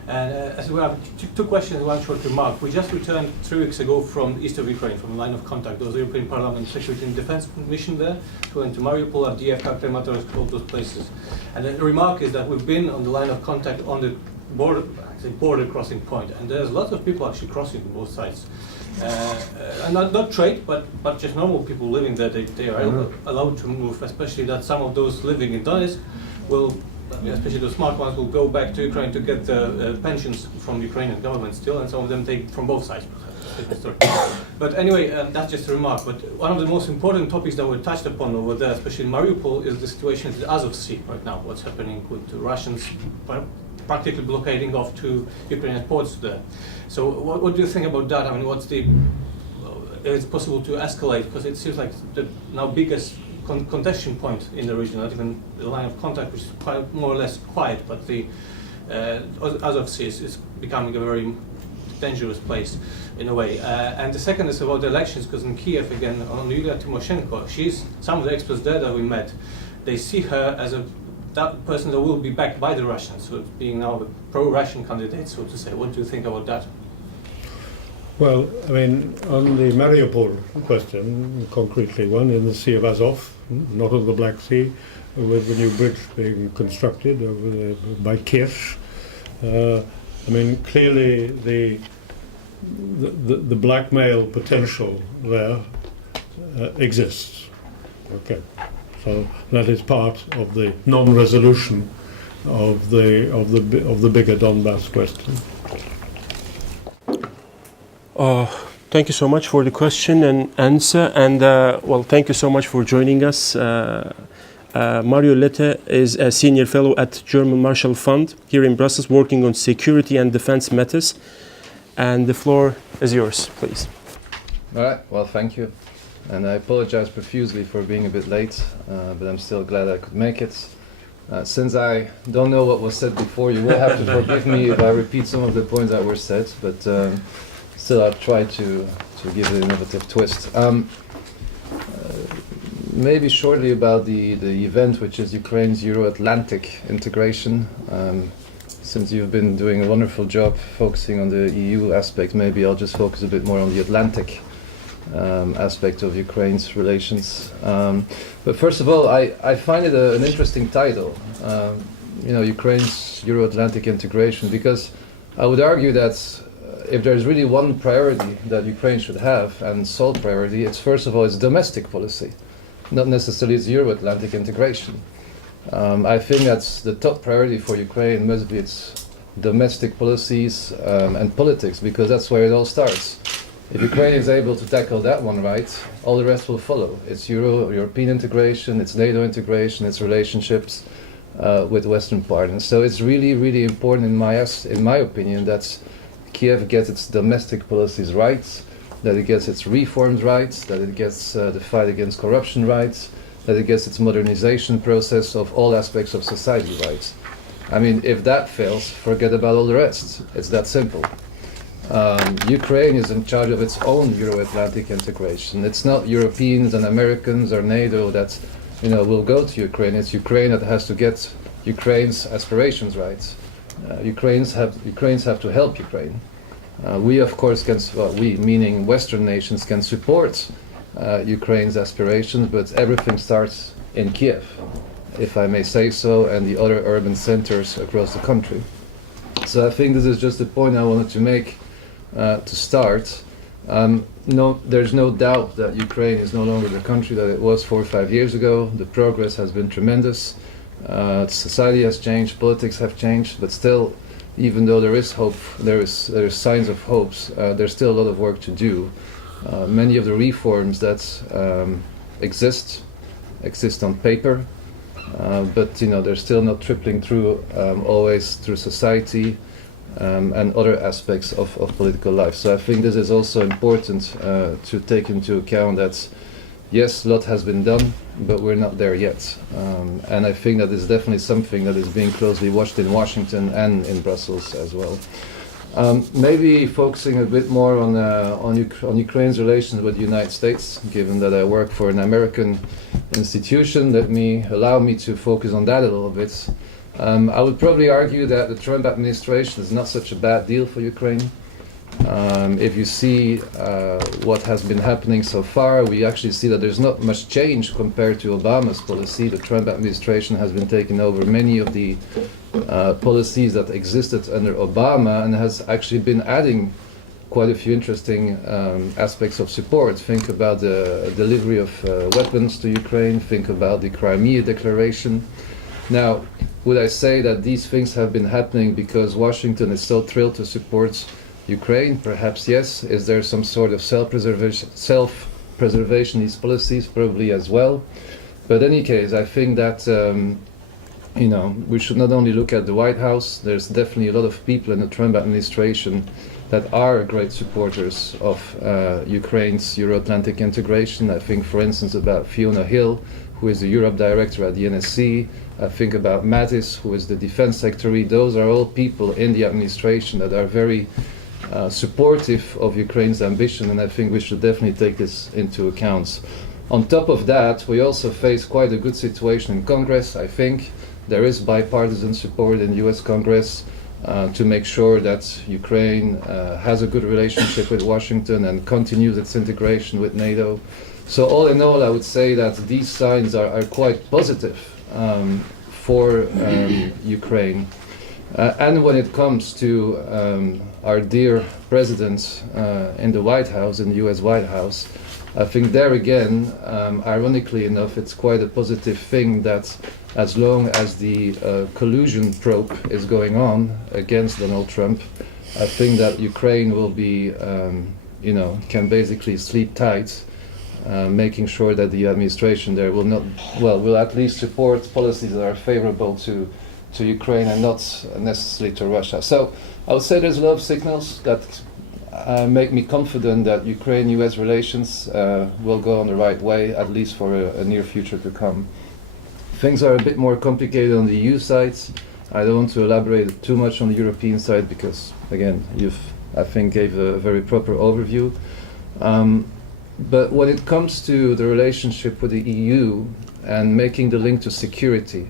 And as we have two questions and one short remark. We just returned 3 weeks ago from the east of Ukraine, from the line of contact. There was a European Parliament Security and Defense mission there. We went to Mariupol, Avdiivka, Kramatorsk, all those places. And the remark is that we've been on the line of contact on the border crossing point, and there's lots of people actually crossing to both sides. And not trade, but just normal people living there. They are allowed to move, especially that some of those living in Donetsk will, especially the smart ones, will go back to Ukraine to get the pensions from the Ukrainian government still, and some of them take from both sides. But anyway, that's just a remark. But one of the most important topics that were touched upon over there, especially in Mariupol, is the situation at the Azov Sea right now. What's happening with the Russians practically blockading off two Ukrainian ports there. So what do you think about that? I mean, what's the... it's possible to escalate, because it seems like the now biggest contention point in the region, not even the line of contact, which is quite more or less quiet, but the Azov Sea is becoming a very dangerous place in a way. And the second is about the elections, because in Kiev, again, on Yulia Tymoshenko, some of the experts there that we met, they see her as that person that will be backed by the Russians, so being now a pro-Russian candidate, so to say. What do you think about that? Well, I mean, on the Mariupol question, concretely one in the Sea of Azov, not on the Black Sea, with the new bridge being constructed over there by Kiev. I mean, clearly the blackmail potential there exists. Okay, so that is part of the non-resolution of the bigger Donbass question. Thank you so much for the question and answer, and well, thank you so much for joining us. Mario LÉTE is a senior fellow at German Marshall Fund here in Brussels, working on security and defense matters. And the floor is yours, please. All right, well, thank you. And I apologize profusely for being a bit late, but I'm still glad I could make it. Since I don't know what was said before, you will have to forgive me if I repeat some of the points that were said, but still I'll try to give it an innovative twist. Maybe shortly about the event, which is Ukraine's Euro-Atlantic integration. Since you've been doing a wonderful job focusing on the EU aspect, maybe I'll just focus a bit more on the Atlantic aspect of Ukraine's relations. But first of all, I find it an interesting title, Ukraine's Euro-Atlantic integration, because I would argue that if there's really one priority that Ukraine should have, and sole priority, it's first of all its domestic policy, not necessarily its Euro-Atlantic integration. I think that's the top priority for Ukraine must be its domestic policies and politics, because that's where it all starts. If Ukraine is able to tackle that one right, all the rest will follow. It's European integration, it's NATO integration, it's relationships with Western partners. So it's really, really important in my opinion that Kiev gets its domestic policies right, that it gets its reforms right, that it gets the fight against corruption right, that it gets its modernization process of all aspects of society right. I mean, if that fails, forget about all the rest. It's that simple. Ukraine is in charge of its own Euro-Atlantic integration. It's not Europeans and Americans or NATO that will go to Ukraine. It's Ukraine that has to get Ukraine's aspirations right. Ukrainians have to help Ukraine. We, of course, we, meaning Western nations, can support Ukraine's aspirations, but everything starts in Kiev, if I may say so, and the other urban centers across the country. So I think this is just the point I wanted to make to start. There's no doubt that Ukraine is no longer the country that it was 4 or 5 years ago. The progress has been tremendous. Society has changed, politics have changed, but still, even though there is hope, there is signs of hopes, there's still a lot of work to do. Many of the reforms that exist on paper, but they're still not trickling through always through society and other aspects of political life. So I think this is also important to take into account that yes, a lot has been done, but we're not there yet. And I think that is definitely something that is being closely watched in Washington and in Brussels as well. Maybe focusing a bit more on Ukraine's relations with the United States, given that I work for an American institution, allow me to focus on that a little bit. I would probably argue that the Trump administration is not such a bad deal for Ukraine. If you see what has been happening so far, we actually see that there's not much change compared to Obama's policy. The Trump administration has been taking over many of the policies that existed under Obama and has actually been adding quite a few interesting aspects of support. Think about the delivery of weapons to Ukraine, think about the Crimea Declaration. Now, would I say that these things have been happening because Washington is so thrilled to support Ukraine? Perhaps yes. Is there some sort of self-preservation in these policies? Probably as well. But in any case, I think that we should not only look at the White House. There's definitely a lot of people in the Trump administration that are great supporters of Ukraine's Euro-Atlantic integration. I think, for instance, about Fiona Hill, who is the Europe director at the NSC. I think about Mattis, who is the defense secretary. Those are all people in the administration that are very supportive of Ukraine's ambition, and I think we should definitely take this into account. On top of that, we also face quite a good situation in Congress. I think there is bipartisan support in the US Congress to make sure that Ukraine has a good relationship with Washington and continues its integration with NATO. So all in all, I would say that these signs are quite positive for Ukraine. And when it comes to our dear president in the White House, in the US White House, I think there again, ironically enough, it's quite a positive thing that as long as the collusion probe is going on against Donald Trump, I think that Ukraine will be, can basically sleep tight, making sure that the administration there will at least support policies that are favorable to Ukraine and not necessarily to Russia. So I would say there's a lot of signals that make me confident that Ukraine-US relations will go on the right way, at least for a near future to come. Things are a bit more complicated on the EU side. I don't want to elaborate too much on the European side because, again, you've, I think, gave a very proper overview. But when it comes to the relationship with the EU and making the link to security,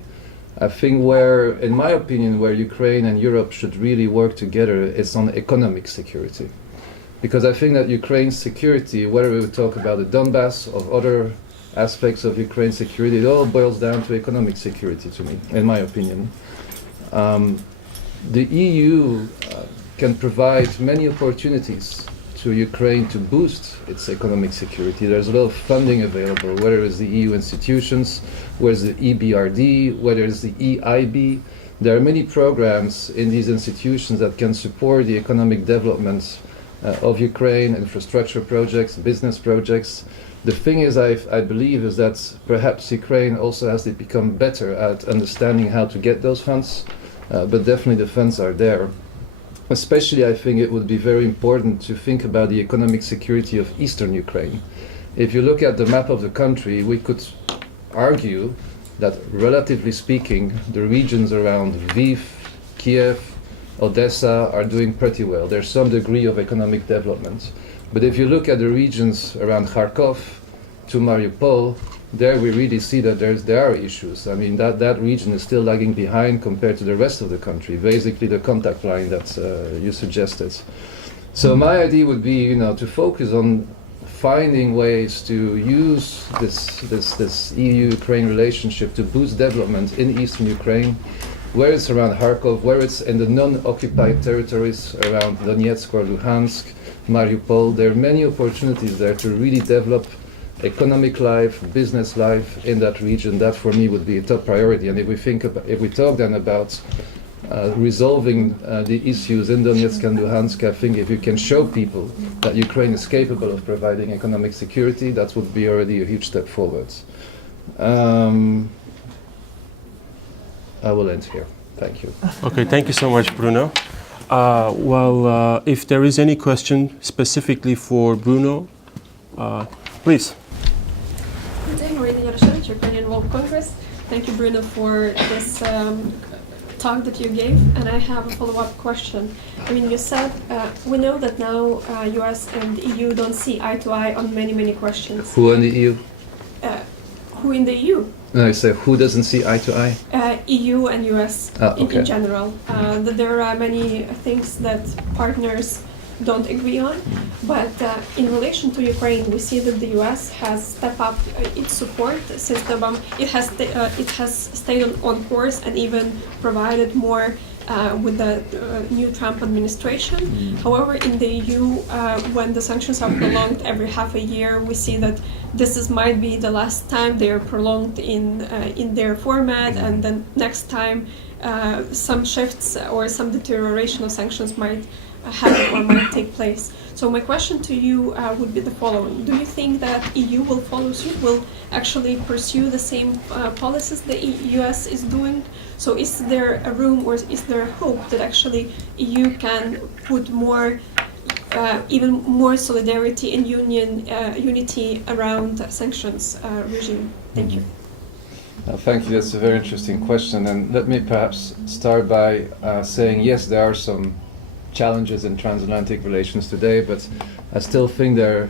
I think where, in my opinion, where Ukraine and Europe should really work together is on economic security. Because I think that Ukraine's security, whether we talk about the Donbass or other aspects of Ukraine's security, it all boils down to economic security to me, in my opinion. The EU can provide many opportunities to Ukraine to boost its economic security. There's a lot of funding available, whether it's the EU institutions, whether it's the EBRD, whether it's the EIB. There are many programs in these institutions that can support the economic development of Ukraine, infrastructure projects, business projects. The thing is, I believe, is that perhaps Ukraine also has to become better at understanding how to get those funds, but definitely the funds are there. Especially, I think it would be very important to think about the economic security of eastern Ukraine. If you look at the map of the country, we could argue that, relatively speaking, the regions around Lviv, Kiev, Odessa are doing pretty well. There's some degree of economic development. But if you look at the regions around Kharkov to Mariupol, there we really see that there are issues. I mean, that region is still lagging behind compared to the rest of the country, basically the contact line that you suggested. So my idea would be, to focus on finding ways to use this EU-Ukraine relationship to boost development in eastern Ukraine, where it's around Kharkov, where it's in the non-occupied territories around Donetsk or Luhansk, Mariupol. There are many opportunities there to really develop economic life, business life in that region. That for me would be a top priority. And if we talk then about resolving the issues in Donetsk and Luhansk, I think if you can show people that Ukraine is capable of providing economic security, that would be already a huge step forward. I will end here. Thank you. Okay, thank you so much, Bruno. If there is any question specifically for Bruno, please. Good day, Henri, Ukrainian World Congress. Thank you, Bruno, for this talk that you gave, and I have a follow-up question. I mean, you said, we know that now US and EU don't see eye to eye on many questions. Who in the EU? Who in the EU? No, I say who doesn't see eye to eye? EU and US in general. That there are many things that partners don't agree on, but in relation to Ukraine, we see that the US has stepped up its support since the bomb. It has stayed on course and even provided more with the new Trump administration. However, in the EU, when the sanctions are prolonged every half a year, we see that this might be the last time they are prolonged in their format, and then next time some shifts or some deterioration of sanctions might happen or might take place. So my question to you would be the following. Do you think that EU will follow suit, will actually pursue the same policies the US is doing? So is there a room or is there a hope that actually EU can put more, even more solidarity and unity around sanctions regime? Thank you. Thank you. That's a very interesting question. And let me perhaps start by saying, yes, there are some challenges in transatlantic relations today, but I still think there are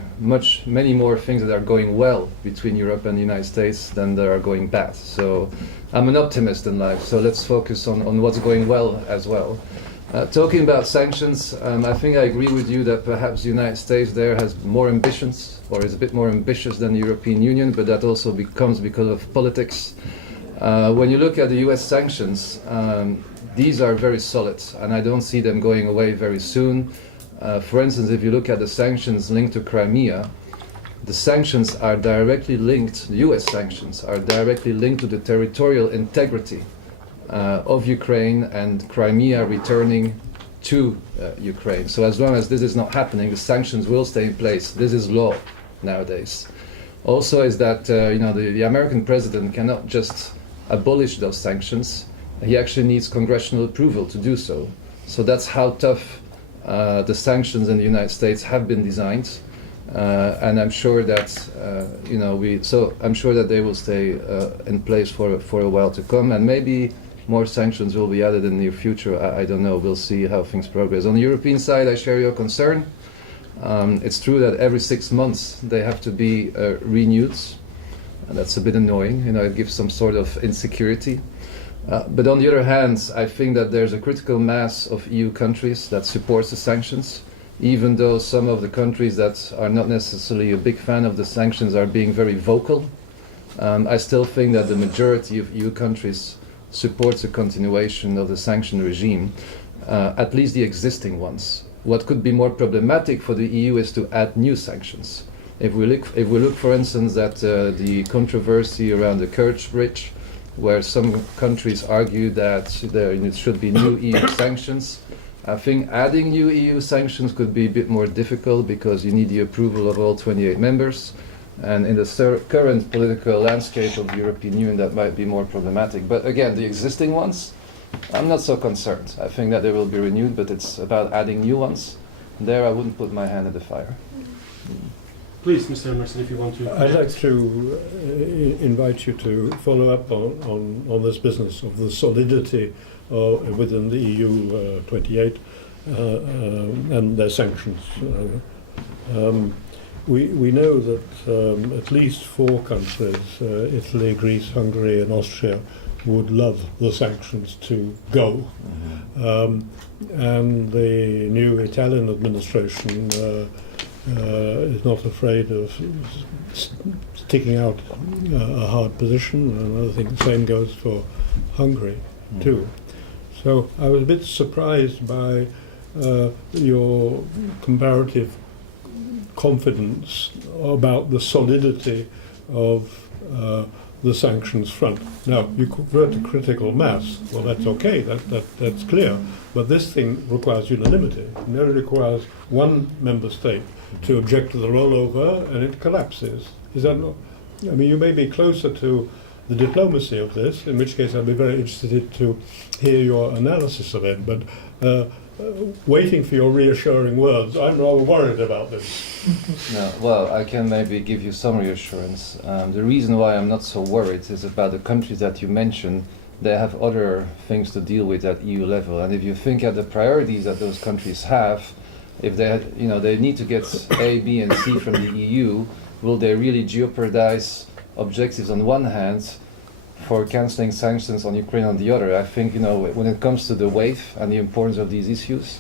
many more things that are going well between Europe and the United States than that are going bad. So I'm an optimist in life, so let's focus on what's going well as well. Talking about sanctions, I think I agree with you that perhaps the United States there has more ambitions, or is a bit more ambitious than the European Union, but that also comes because of politics. When you look at the US sanctions, these are very solid, and I don't see them going away very soon. For instance, if you look at the sanctions linked to Crimea, the sanctions are directly linked, the US sanctions are directly linked to the territorial integrity of Ukraine and Crimea returning to Ukraine. So as long as this is not happening, the sanctions will stay in place. This is law nowadays. Also is that the American president cannot just abolish those sanctions. He actually needs congressional approval to do so. So that's how tough the sanctions in the United States have been designed, and I'm sure that I'm sure that they will stay in place for a while to come, and maybe more sanctions will be added in the near future. I don't know. We'll see how things progress. On the European side, I share your concern. It's true that every 6 months they have to be renewed, and that's a bit annoying. It gives some sort of insecurity. But on the other hand, I think that there's a critical mass of EU countries that supports the sanctions, even though some of the countries that are not necessarily a big fan of the sanctions are being very vocal. I still think that the majority of EU countries supports the continuation of the sanction regime, at least the existing ones. What could be more problematic for the EU is to add new sanctions. If we look, for instance, at the controversy around the Kerch Bridge, where some countries argue that there should be new EU sanctions, I think adding new EU sanctions could be a bit more difficult because you need the approval of all 28 members. And in the current political landscape of the European Union, that might be more problematic. But again, the existing ones, I'm not so concerned. I think that they will be renewed, but it's about adding new ones. There I wouldn't put my hand in the fire. Please, Mr. Emerson, if you want to. I'd like to invite you to follow up on this business of the solidity within the EU 28 and their sanctions. We know that at least 4 countries, Italy, Greece, Hungary and Austria, would love the sanctions to go. And the new Italian administration is not afraid of sticking out a hard position, and I think the same goes for Hungary too. So I was a bit surprised by your comparative confidence about the solidity of the sanctions front. Now, you convert to critical mass. Well, that's okay. That's clear. But this thing requires unanimity. It only requires one member state to object to the rollover, and it collapses. Is that not? I mean, you may be closer to the diplomacy of this, in which case I'd be very interested to hear your analysis of it. But waiting for your reassuring words, I'm rather worried about this. No, well, I can maybe give you some reassurance. The reason why I'm not so worried is about the countries that you mentioned. They have other things to deal with at EU level, and if you think at the priorities that those countries have, if they need to get A, B, and C from the EU, will they really jeopardize objectives on one hand for cancelling sanctions on Ukraine on the other? I think when it comes to the wave and the importance of these issues,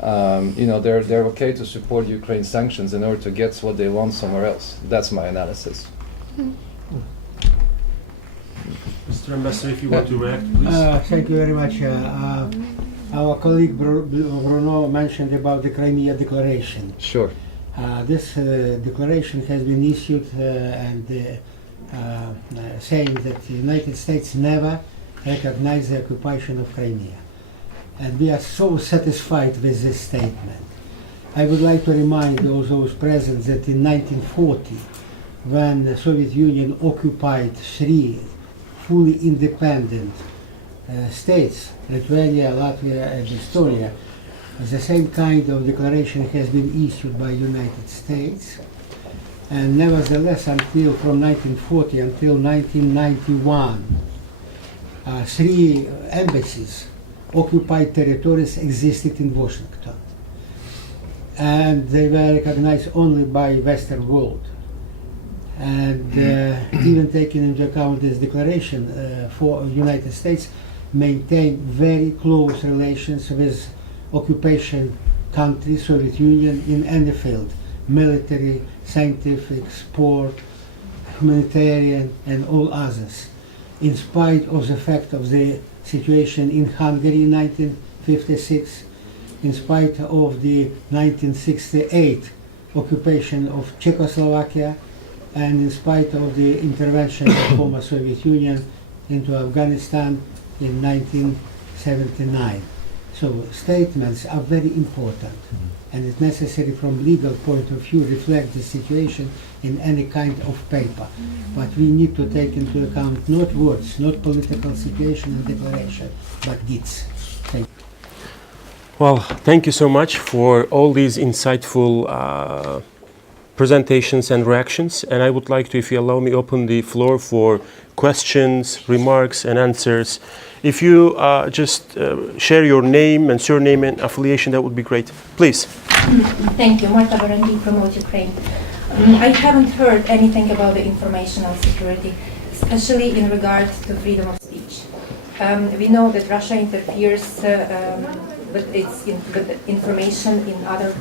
they're okay to support Ukraine sanctions in order to get what they want somewhere else. That's my analysis. Mr. Ambassador, if you want to react, please. Thank you very much. Our colleague Bruno mentioned about the Crimea Declaration. Sure. This declaration has been issued saying that the United States never recognized the occupation of Crimea. And we are so satisfied with this statement. I would like to remind those present that in 1940, when the Soviet Union occupied 3 fully independent states, Lithuania, Latvia and Estonia, the same kind of declaration has been issued by United States. And nevertheless, from 1940 until 1991, 3 embassies, occupied territories, existed in Washington. And they were recognized only by Western world. And even taking into account this declaration, for United States maintain very close relations with occupation countries, Soviet Union, in any field, military, scientific, sport, humanitarian, and all others. In spite of the fact of the situation in Hungary in 1956, in spite of the 1968 occupation of Czechoslovakia, and in spite of the intervention of the former Soviet Union into Afghanistan in 1979. So statements are very important, and it's necessary from legal point of view reflect the situation in any kind of paper. But we need to take into account not words, not political situation and declaration, but deeds. Thank you. Well, thank you so much for all these insightful presentations and reactions. And I would like to, if you allow me, open the floor for questions, remarks, and answers. If you just share your name and surname and affiliation, that would be great. Please. Thank you. Marta Barandi, Promote Ukraine. I haven't heard anything about the informational security, especially in regard to freedom of speech. We know that Russia interferes with its with information in other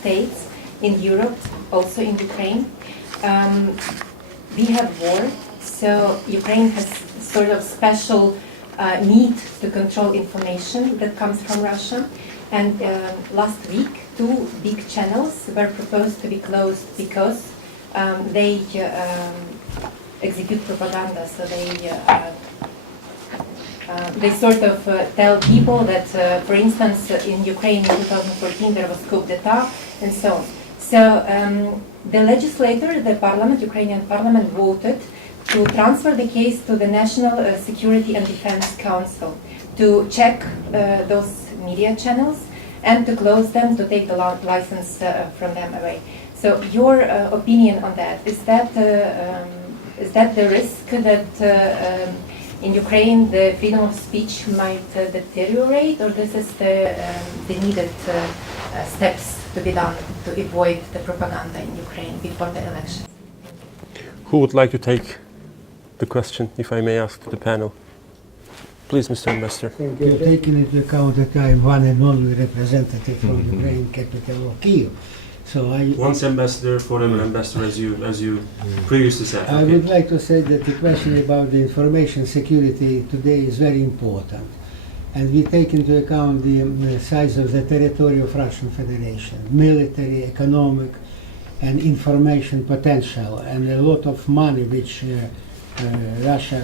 states, in Europe, also in Ukraine. We have war, so Ukraine has sort of special need to control information that comes from Russia. And last week, 2 big channels were proposed to be closed because they execute propaganda. So they sort of tell people that, for instance, in Ukraine in 2014 there was coup d'etat and so on. So the legislator, the parliament, Ukrainian parliament, voted to transfer the case to the National Security and Defense Council to check those media channels and to close them, to take the license from them away. So your opinion on that, is that the risk that in Ukraine the freedom of speech might deteriorate, or this is the needed steps to be done to avoid the propaganda in Ukraine before the election? Who would like to take the question, if I may ask the panel? Please, Mr. Ambassador. Thank you. Taking into account that I am one and only representative from Ukraine capital of Kyiv. So Once ambassador, forever ambassador, as you previously said. I would like to say that the question about the information security today is very important. And we take into account the size of the territory of Russian Federation, military, economic, and information potential, and a lot of money which Russia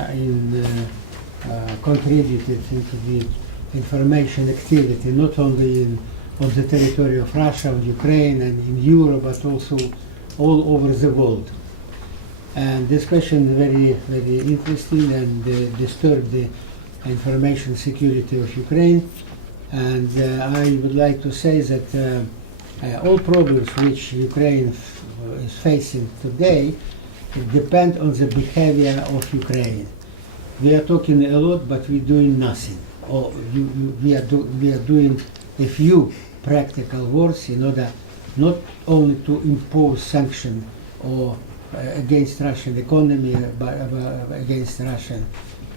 contributed into the information activity, not only on the territory of Russia, of Ukraine, and in Europe, but also all over the world. And this question is very, very interesting and disturbs the information security of Ukraine. And I would like to say that all problems which Ukraine is facing today depend on the behavior of Ukraine. We are talking a lot, but we're doing nothing. Or we are doing a few practical works in order not only to impose sanctions or against Russian economy, but against Russian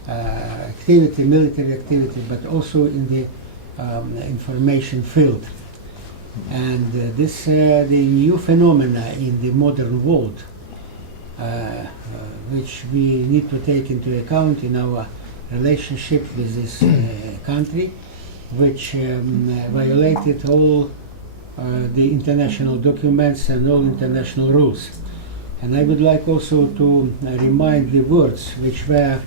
activity, military activity, but also in the information field. And this the new phenomena in the modern world, which we need to take into account in our relationship with this country, which violated all the international documents and all international rules. And I would like also to remind the words which were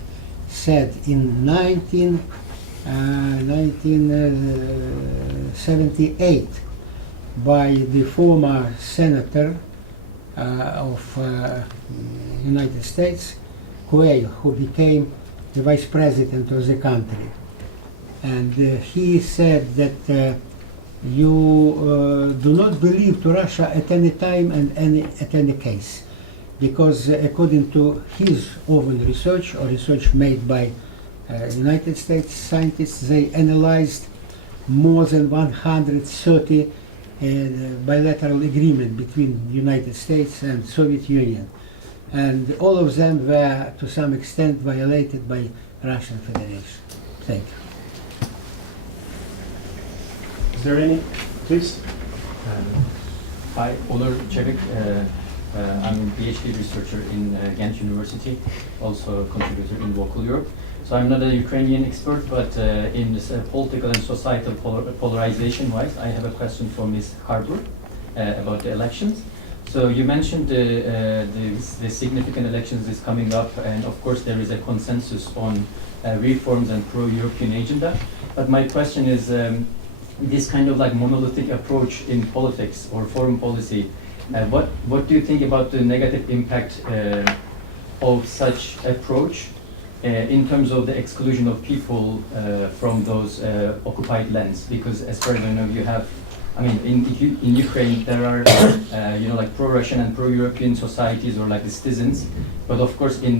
said in 1978 by the former senator of United States, Quayle, who became the vice president of the country. And he said that you do not believe to Russia at any time and at any case, because according to his own research, or research made by United States scientists, they analyzed more than 130 bilateral agreements between the United States and Soviet Union. And all of them were to some extent violated by Russian Federation. Thank you. Is there any? Please. Hi, Onur Çevik. I'm a PhD researcher in Ghent University, also a contributor in Vocal Europe. So I'm not a Ukrainian expert, but in this political and societal polarization-wise, I have a question for Ms. CARBOU about the elections. So you mentioned the significant elections is coming up, and of course there is a consensus on reforms and pro-European agenda. But my question is, this kind of like monolithic approach in politics or foreign policy, what do you think about the negative impact of such approach in terms of the exclusion of people from those occupied lands, because as far as I know, you have, I mean, in Ukraine there are, like pro-Russian and pro-European societies or like the citizens, but of course in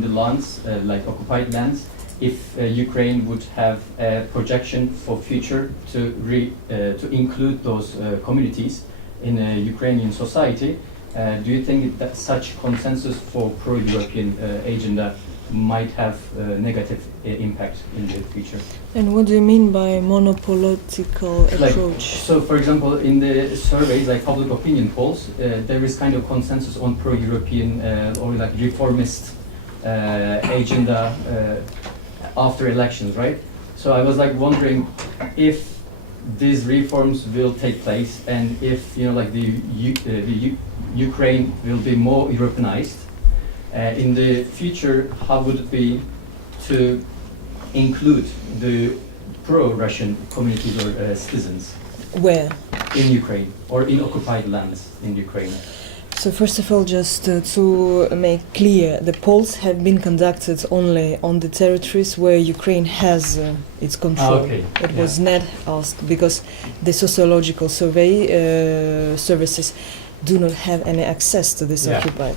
the lands, like occupied lands, if Ukraine would have a projection for future to include those communities in Ukrainian society, do you think that such consensus for pro-European agenda might have a negative impact in the future? And what do you mean by monopolitical approach? So, for example, in the surveys, like public opinion polls, there is kind of consensus on pro-European or like reformist agenda after elections, right? So I was like wondering if these reforms will take place and if like the Ukraine will be more Europeanized. In the future, how would it be to include the pro-Russian communities or citizens? Where? In Ukraine, or in occupied lands in Ukraine. So first of all, just to make clear, the polls have been conducted only on the territories where Ukraine has its control. Okay. It was not asked because the sociological survey services do not have any access to this occupied.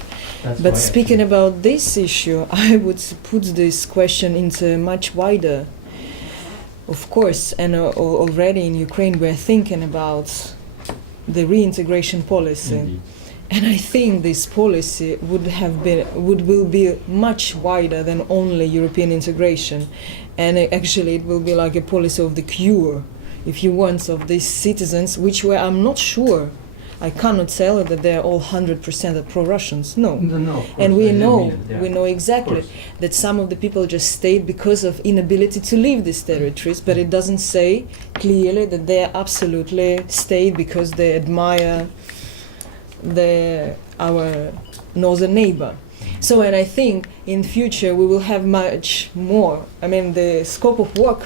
But speaking about this issue, I would put this question into much wider. Of course, and already in Ukraine we're thinking about the reintegration policy. Indeed. And I think this policy will be much wider than only European integration. And actually it will be like a policy of the cure, if you want, of these citizens, which I'm not sure. I cannot tell that they're all 100% pro-Russians. No. No, and we know exactly that some of the people just stayed because of inability to leave these territories, but it doesn't say clearly that they absolutely stayed because they admire our northern neighbor. So, and I think in future we will have much more. I mean, the scope of work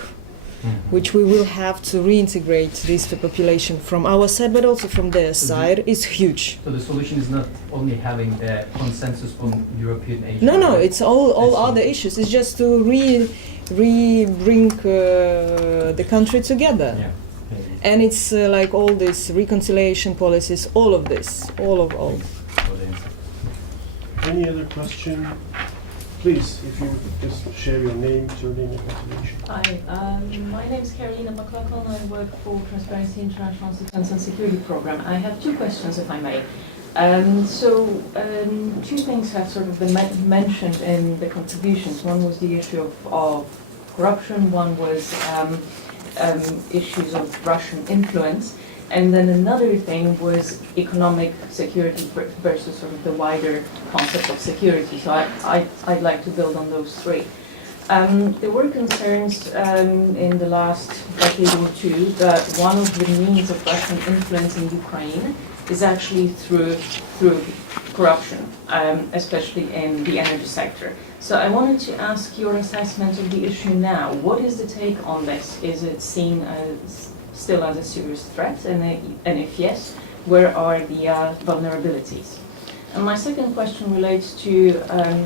which we will have to reintegrate this population from our side, but also from their side, is huge. So the solution is not only having the consensus on European aid. No, it's all other issues. It's just to bring the country together. Yeah. And it's like all these reconciliation policies, all of this, all. Any other question? Please, if you just share your name, surname, and affiliation. Hi, my name is Carolina McLaughlin. I work for Transparency International's Defense and Security Program. I have two questions, if I may. Two things have sort of been mentioned in the contributions. One was the issue of corruption. One was issues of Russian influence. And then another thing was economic security versus sort of the wider concept of security. So I'd like to build on those three. There were concerns in the last decade or two that one of the means of Russian influence in Ukraine is actually through corruption, especially in the energy sector. So I wanted to ask your assessment of the issue now. What is the take on this? Is it seen as still as a serious threat, and if yes, where are the vulnerabilities? And my second question relates to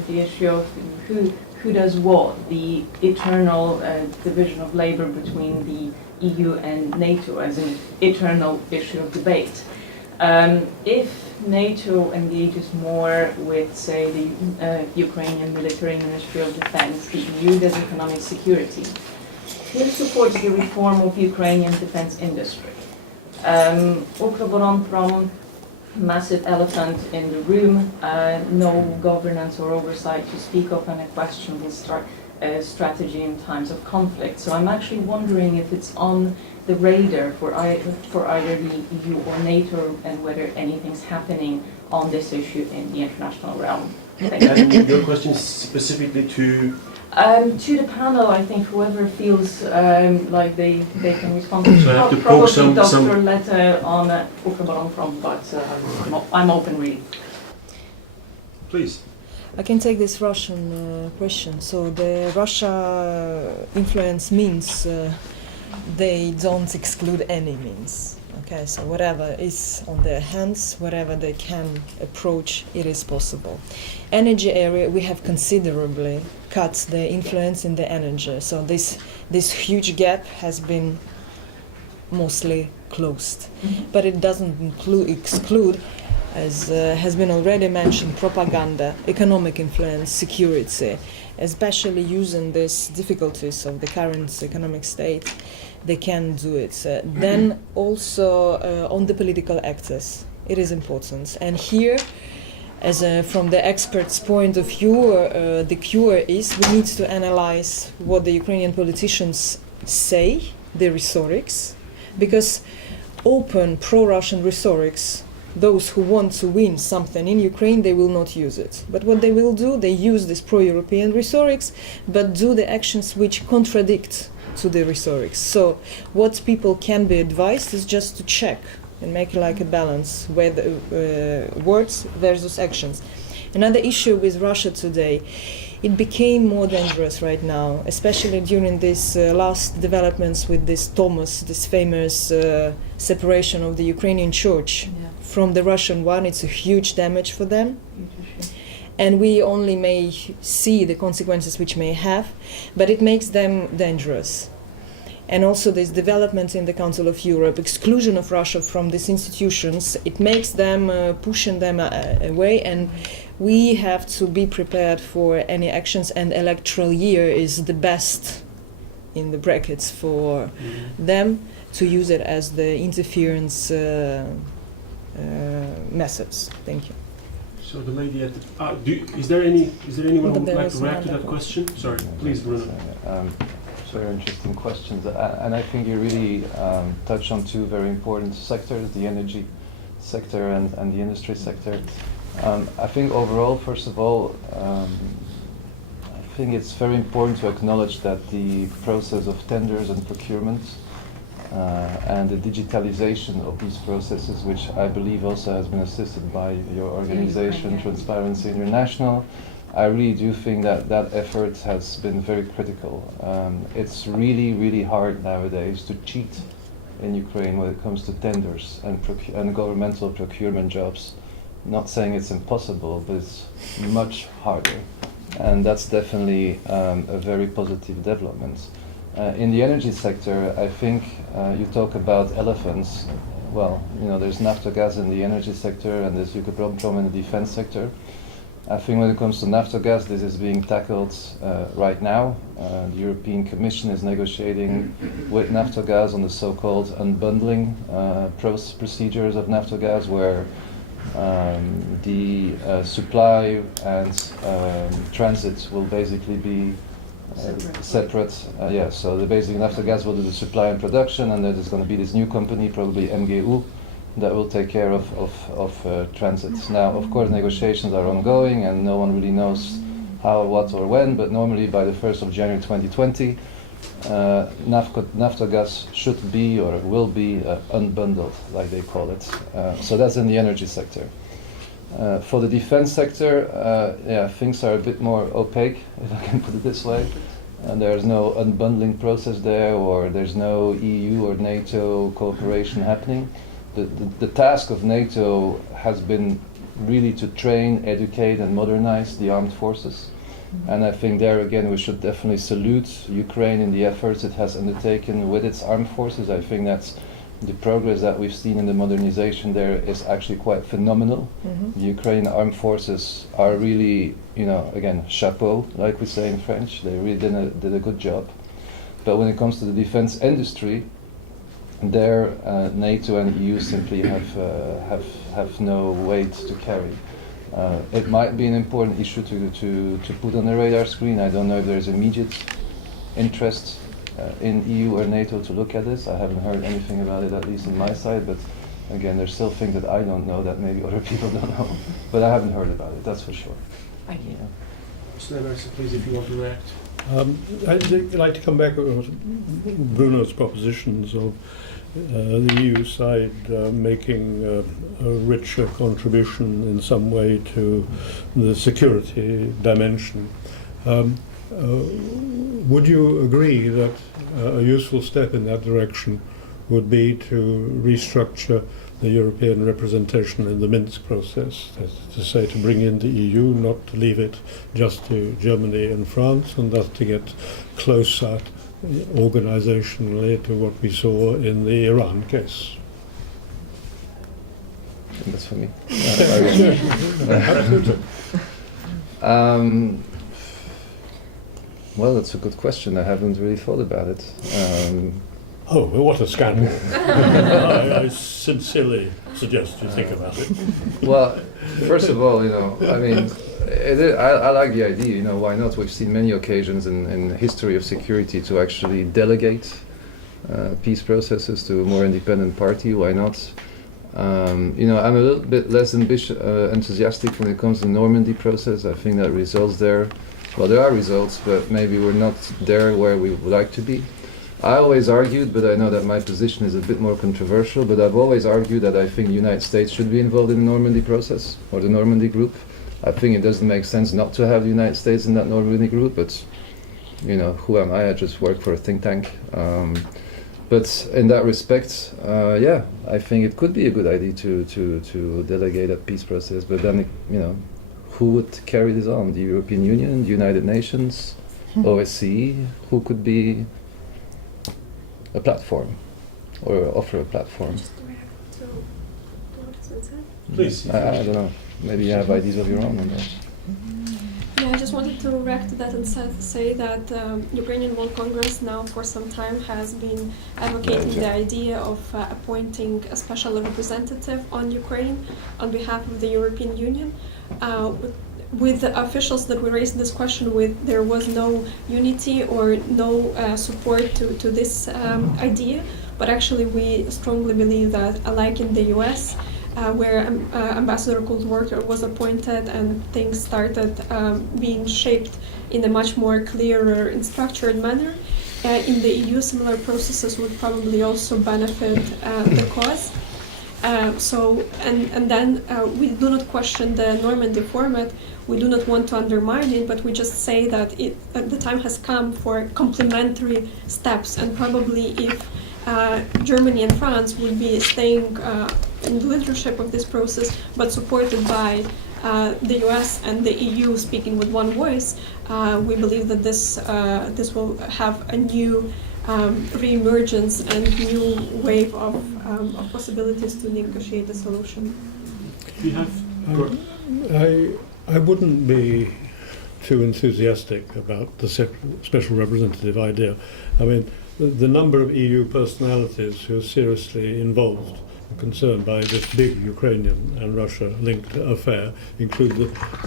the issue of who does what, the eternal division of labor between the EU and NATO as an eternal issue of debate. If NATO engages more with, say, the Ukrainian Military Ministry of Defense, the EU does economic security, who supports the reform of Ukrainian defense industry? Ukroboronprom, massive elephant in the room, no governance or oversight to speak of, and a questionable strategy in times of conflict. So I'm actually wondering if it's on the radar for either the EU or NATO, and whether anything's happening on this issue in the international realm. Thank you. And your question is specifically to? To the panel, I think whoever feels like they can respond. So I have to probably poke Dr. LÉTE on Ukroboronprom, but I'm open really. Please. I can take this Russian question. So the Russia influence means they don't exclude any means. Okay, so whatever is on their hands, whatever they can approach, it is possible. Energy area, we have considerably cut the influence in the energy. So this huge gap has been mostly closed. But it doesn't exclude, as has been already mentioned, propaganda, economic influence, security, especially using these difficulties of the current economic state. They can do it. Then also on the political actors, it is important. And here, as from the experts' point of view, the cure is we need to analyze what the Ukrainian politicians say, the rhetorics, because open pro-Russian rhetorics, those who want to win something in Ukraine, they will not use it. But what they will do, they use this pro-European rhetorics, but do the actions which contradict to the rhetorics. So what people can be advised is just to check and make like a balance with words versus actions. Another issue with Russia today, it became more dangerous right now, especially during these last developments with this Thomas, this famous separation of the Ukrainian church from the Russian one. It's a huge damage for them. And we only may see the consequences which may have, but it makes them dangerous. And also this development in the Council of Europe, exclusion of Russia from these institutions, it makes them, pushing them away, and we have to be prepared for any actions, and electoral year is the best, in the brackets, for them to use it as the interference methods. Thank you. So the lady at the, is there anyone who would like to react to that question? Sorry, please, Bruno. Very interesting questions, and I think you really touch on two very important sectors, the energy sector and the industry sector. I think overall, first of all, I think it's very important to acknowledge that the process of tenders and procurement and the digitalization of these processes, which I believe also has been assisted by your organization, Transparency International, I really do think that that effort has been very critical. It's really, really hard nowadays to cheat in Ukraine when it comes to tenders and governmental procurement jobs. Not saying it's impossible, but it's much harder. And that's definitely a very positive development. In the energy sector, I think you talk about elephants. Well, you know, there's Naftogaz in the energy sector and there's Ukroprom in the defense sector. I think when it comes to Naftogaz, this is being tackled right now. The European Commission is negotiating with Naftogaz on the so-called unbundling procedures of Naftogaz, where the supply and transit will basically be separate. So basically Naftogaz will do the supply and production, and there's going to be this new company, probably MGU, that will take care of transits. Now, of course, negotiations are ongoing, and no one really knows how, what, or when, but normally by the 1st of January 2020, Naftogaz should be or will be unbundled, like they call it. So that's in the energy sector. For the defense sector, things are a bit more opaque, if I can put it this way. There's no unbundling process there, or there's no EU or NATO cooperation happening. The task of NATO has been really to train, educate, and modernize the armed forces. And I think there again we should definitely salute Ukraine in the efforts it has undertaken with its armed forces. I think that's the progress that we've seen in the modernization there is actually quite phenomenal. The Ukrainian armed forces are really, you know, again, chapeau, like we say in French. They really did a good job. But when it comes to the defense industry, there NATO and EU simply have no weight to carry. It might be an important issue to put on the radar screen. I don't know if there's immediate interest in EU or NATO to look at this. I haven't heard anything about it, at least on my side, but again, there's still things that I don't know that maybe other people don't know. But I haven't heard about it, that's for sure. Thank you. Mr. Emerson, please, if you want to react. I'd like to come back to Bruno's propositions of the EU side making a richer contribution in some way to the security dimension. Would you agree that a useful step in that direction would be to restructure the European representation in the Minsk process, that is to say, to bring in the EU, not to leave it just to Germany and France, and thus to get closer organizationally to what we saw in the Iran case. And that's for me. Absolutely. Well, that's a good question. I haven't really thought about it. Oh, well, what a scandal. I sincerely suggest you think about it. Well, first of all, I mean, I like the idea, why not? We've seen many occasions in the history of security to actually delegate peace processes to a more independent party. Why not? I'm a little bit less enthusiastic when it comes to the Normandy process. I think that results there, well, there are results, but maybe we're not there where we would like to be. I always argued, but I know that my position is a bit more controversial, but I've always argued that I think the United States should be involved in the Normandy process, or the Normandy group. I think it doesn't make sense not to have the United States in that Normandy group, but, who am I? I just work for a think tank. But in that respect, yeah, I think it could be a good idea to delegate a peace process, but then, who would carry this on? The European Union, the United Nations, OSCE? Who could be a platform, or offer a platform? Just to react to what's been said. Please. I don't know. Maybe you have ideas of your own on that. Yeah, I just wanted to react to that and say that Ukrainian World Congress now for some time has been advocating the idea of appointing a special representative on Ukraine on behalf of the European Union. With the officials that we raised this question with, there was no unity or no support to this idea, but actually we strongly believe that, like in the US, where Ambassador Coldwater was appointed and things started being shaped in a much more clearer and structured manner, in the EU similar processes would probably also benefit the cause. Then we do not question the Normandy format. We do not want to undermine it, but we just say that the time has come for complementary steps, and probably if Germany and France would be staying in the leadership of this process, but supported by the US and the EU speaking with one voice, we believe that this will have a new re-emergence and new wave of possibilities to negotiate a solution. We have. I wouldn't be too enthusiastic about the special representative idea. I mean, the number of EU personalities who are seriously involved and concerned by this big Ukrainian and Russia-linked affair include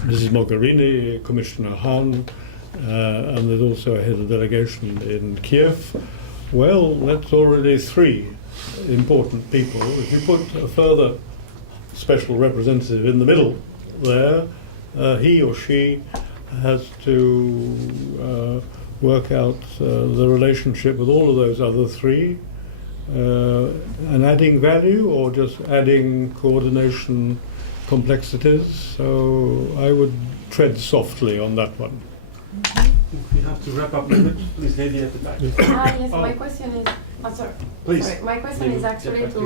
Mrs. Mogherini, Commissioner Hahn, and there's also a head of delegation in Kiev. Well, that's already 3 important people. If you put a further special representative in the middle there, he or she has to work out the relationship with all of those other 3, and adding value or just adding coordination complexities. So I would tread softly on that one. We have to wrap up a bit. Please, lady at the back. Yes, my question is. Sorry. Please. Sorry. My question is actually to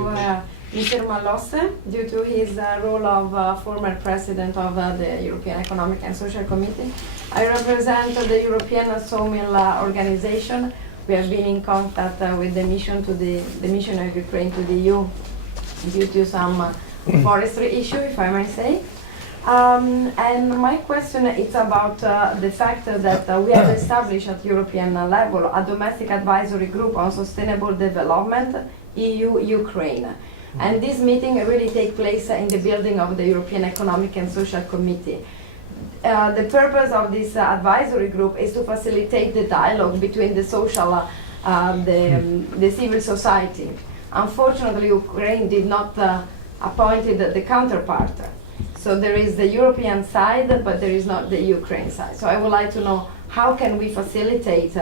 Mr. MALOSSE, due to his role of former president of the European Economic and Social Committee. I represent the European Sawmill Organization. We have been in contact with the mission of Ukraine to the EU due to some forestry issue, if I may say. And my question is about the fact that we have established at European level a domestic advisory group on sustainable development, EU-Ukraine. And this meeting really takes place in the building of the European Economic and Social Committee. The purpose of this advisory group is to facilitate the dialogue between the social, the civil society. Unfortunately, Ukraine did not appoint the counterpart. So there is the European side, but there is not the Ukraine side. So I would like to know how can we facilitate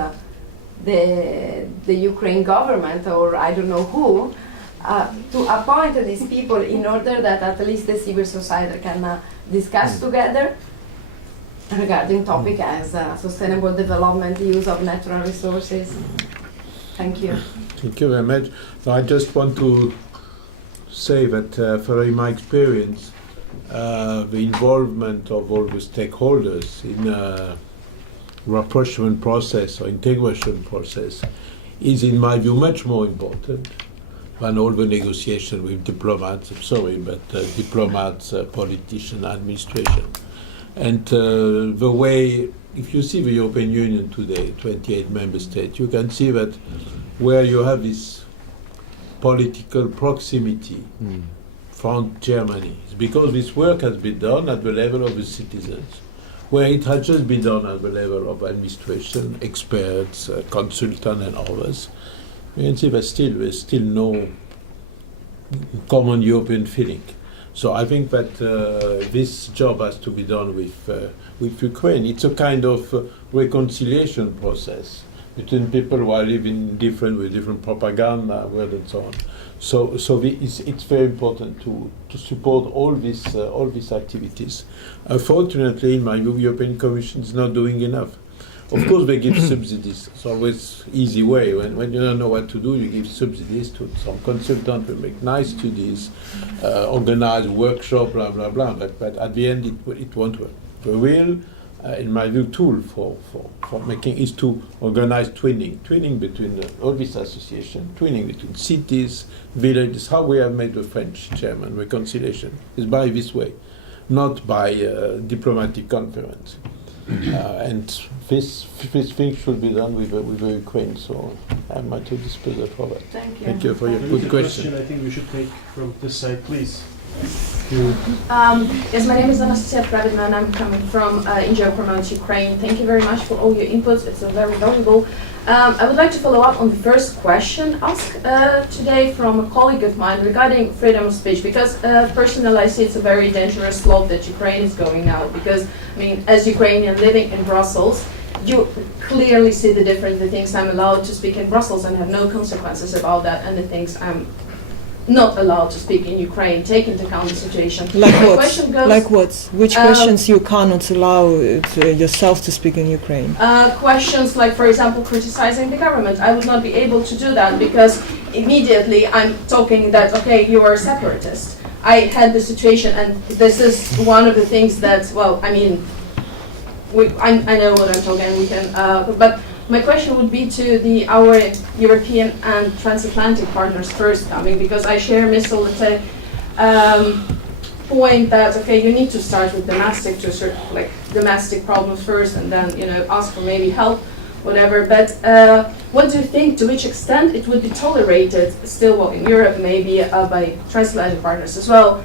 the Ukraine government, or I don't know who, to appoint these people in order that at least the civil society can discuss together regarding topic as sustainable development, use of natural resources. Thank you. Thank you very much. So I just want to say that, in my experience, the involvement of all the stakeholders in a rapprochement process or integration process is, in my view, much more important than all the negotiation with diplomats, diplomats, politicians, administration. And the way, if you see the European Union today, 28 member states, you can see that where you have this political proximity from Germany, it's because this work has been done at the level of the citizens, where it has just been done at the level of administration, experts, consultants and others. You can see that there's still no common European feeling. So I think that this job has to be done with Ukraine. It's a kind of reconciliation process between people who are living with different propaganda, and so on. So it's very important to support all these activities. Unfortunately, in my view, the European Commission is not doing enough. Of course, they give subsidies. It's always easy way. When you don't know what to do, you give subsidies to some consultant who make nice studies, organize workshop, blah blah blah. But at the end, it won't work. The real, in my view, tool for making is to organize twinning between all these associations, twinning between cities, villages. How we have made the French-German reconciliation is by this way, not by diplomatic conference. And this thing should be done with the Ukraine. So I'm at your disposal for that. Thank you. Thank you for your good question. I think we should take from this side, please. Yes, my name is Anastasia Pravidna and I'm coming from NGO Promote Ukraine. Thank you very much for all your inputs. It's very valuable. I would like to follow up on the first question asked today from a colleague of mine regarding freedom of speech, because personally I see it's a very dangerous slope that Ukraine is going now, because, I mean, as Ukrainian living in Brussels, you clearly see the difference, the things I'm allowed to speak in Brussels and have no consequences about that, and the things I'm not allowed to speak in Ukraine, take into account the situation. Like My what? question goes, Like what? Which questions you cannot allow yourself to speak in Ukraine? Questions like, for example, criticizing the government. I would not be able to do that because immediately I'm talking that, okay, you are a separatist. I had the situation, and this is one of the things that, well, I mean, I know what I'm talking, and we can, but my question would be to our European and transatlantic partners first coming, because I share Ms. Olete's point that, okay, you need to start with domestic problems first, and then, you know, ask for maybe help, whatever. But what do you think, to which extent it would be tolerated still, well, in Europe, maybe by transatlantic partners as well?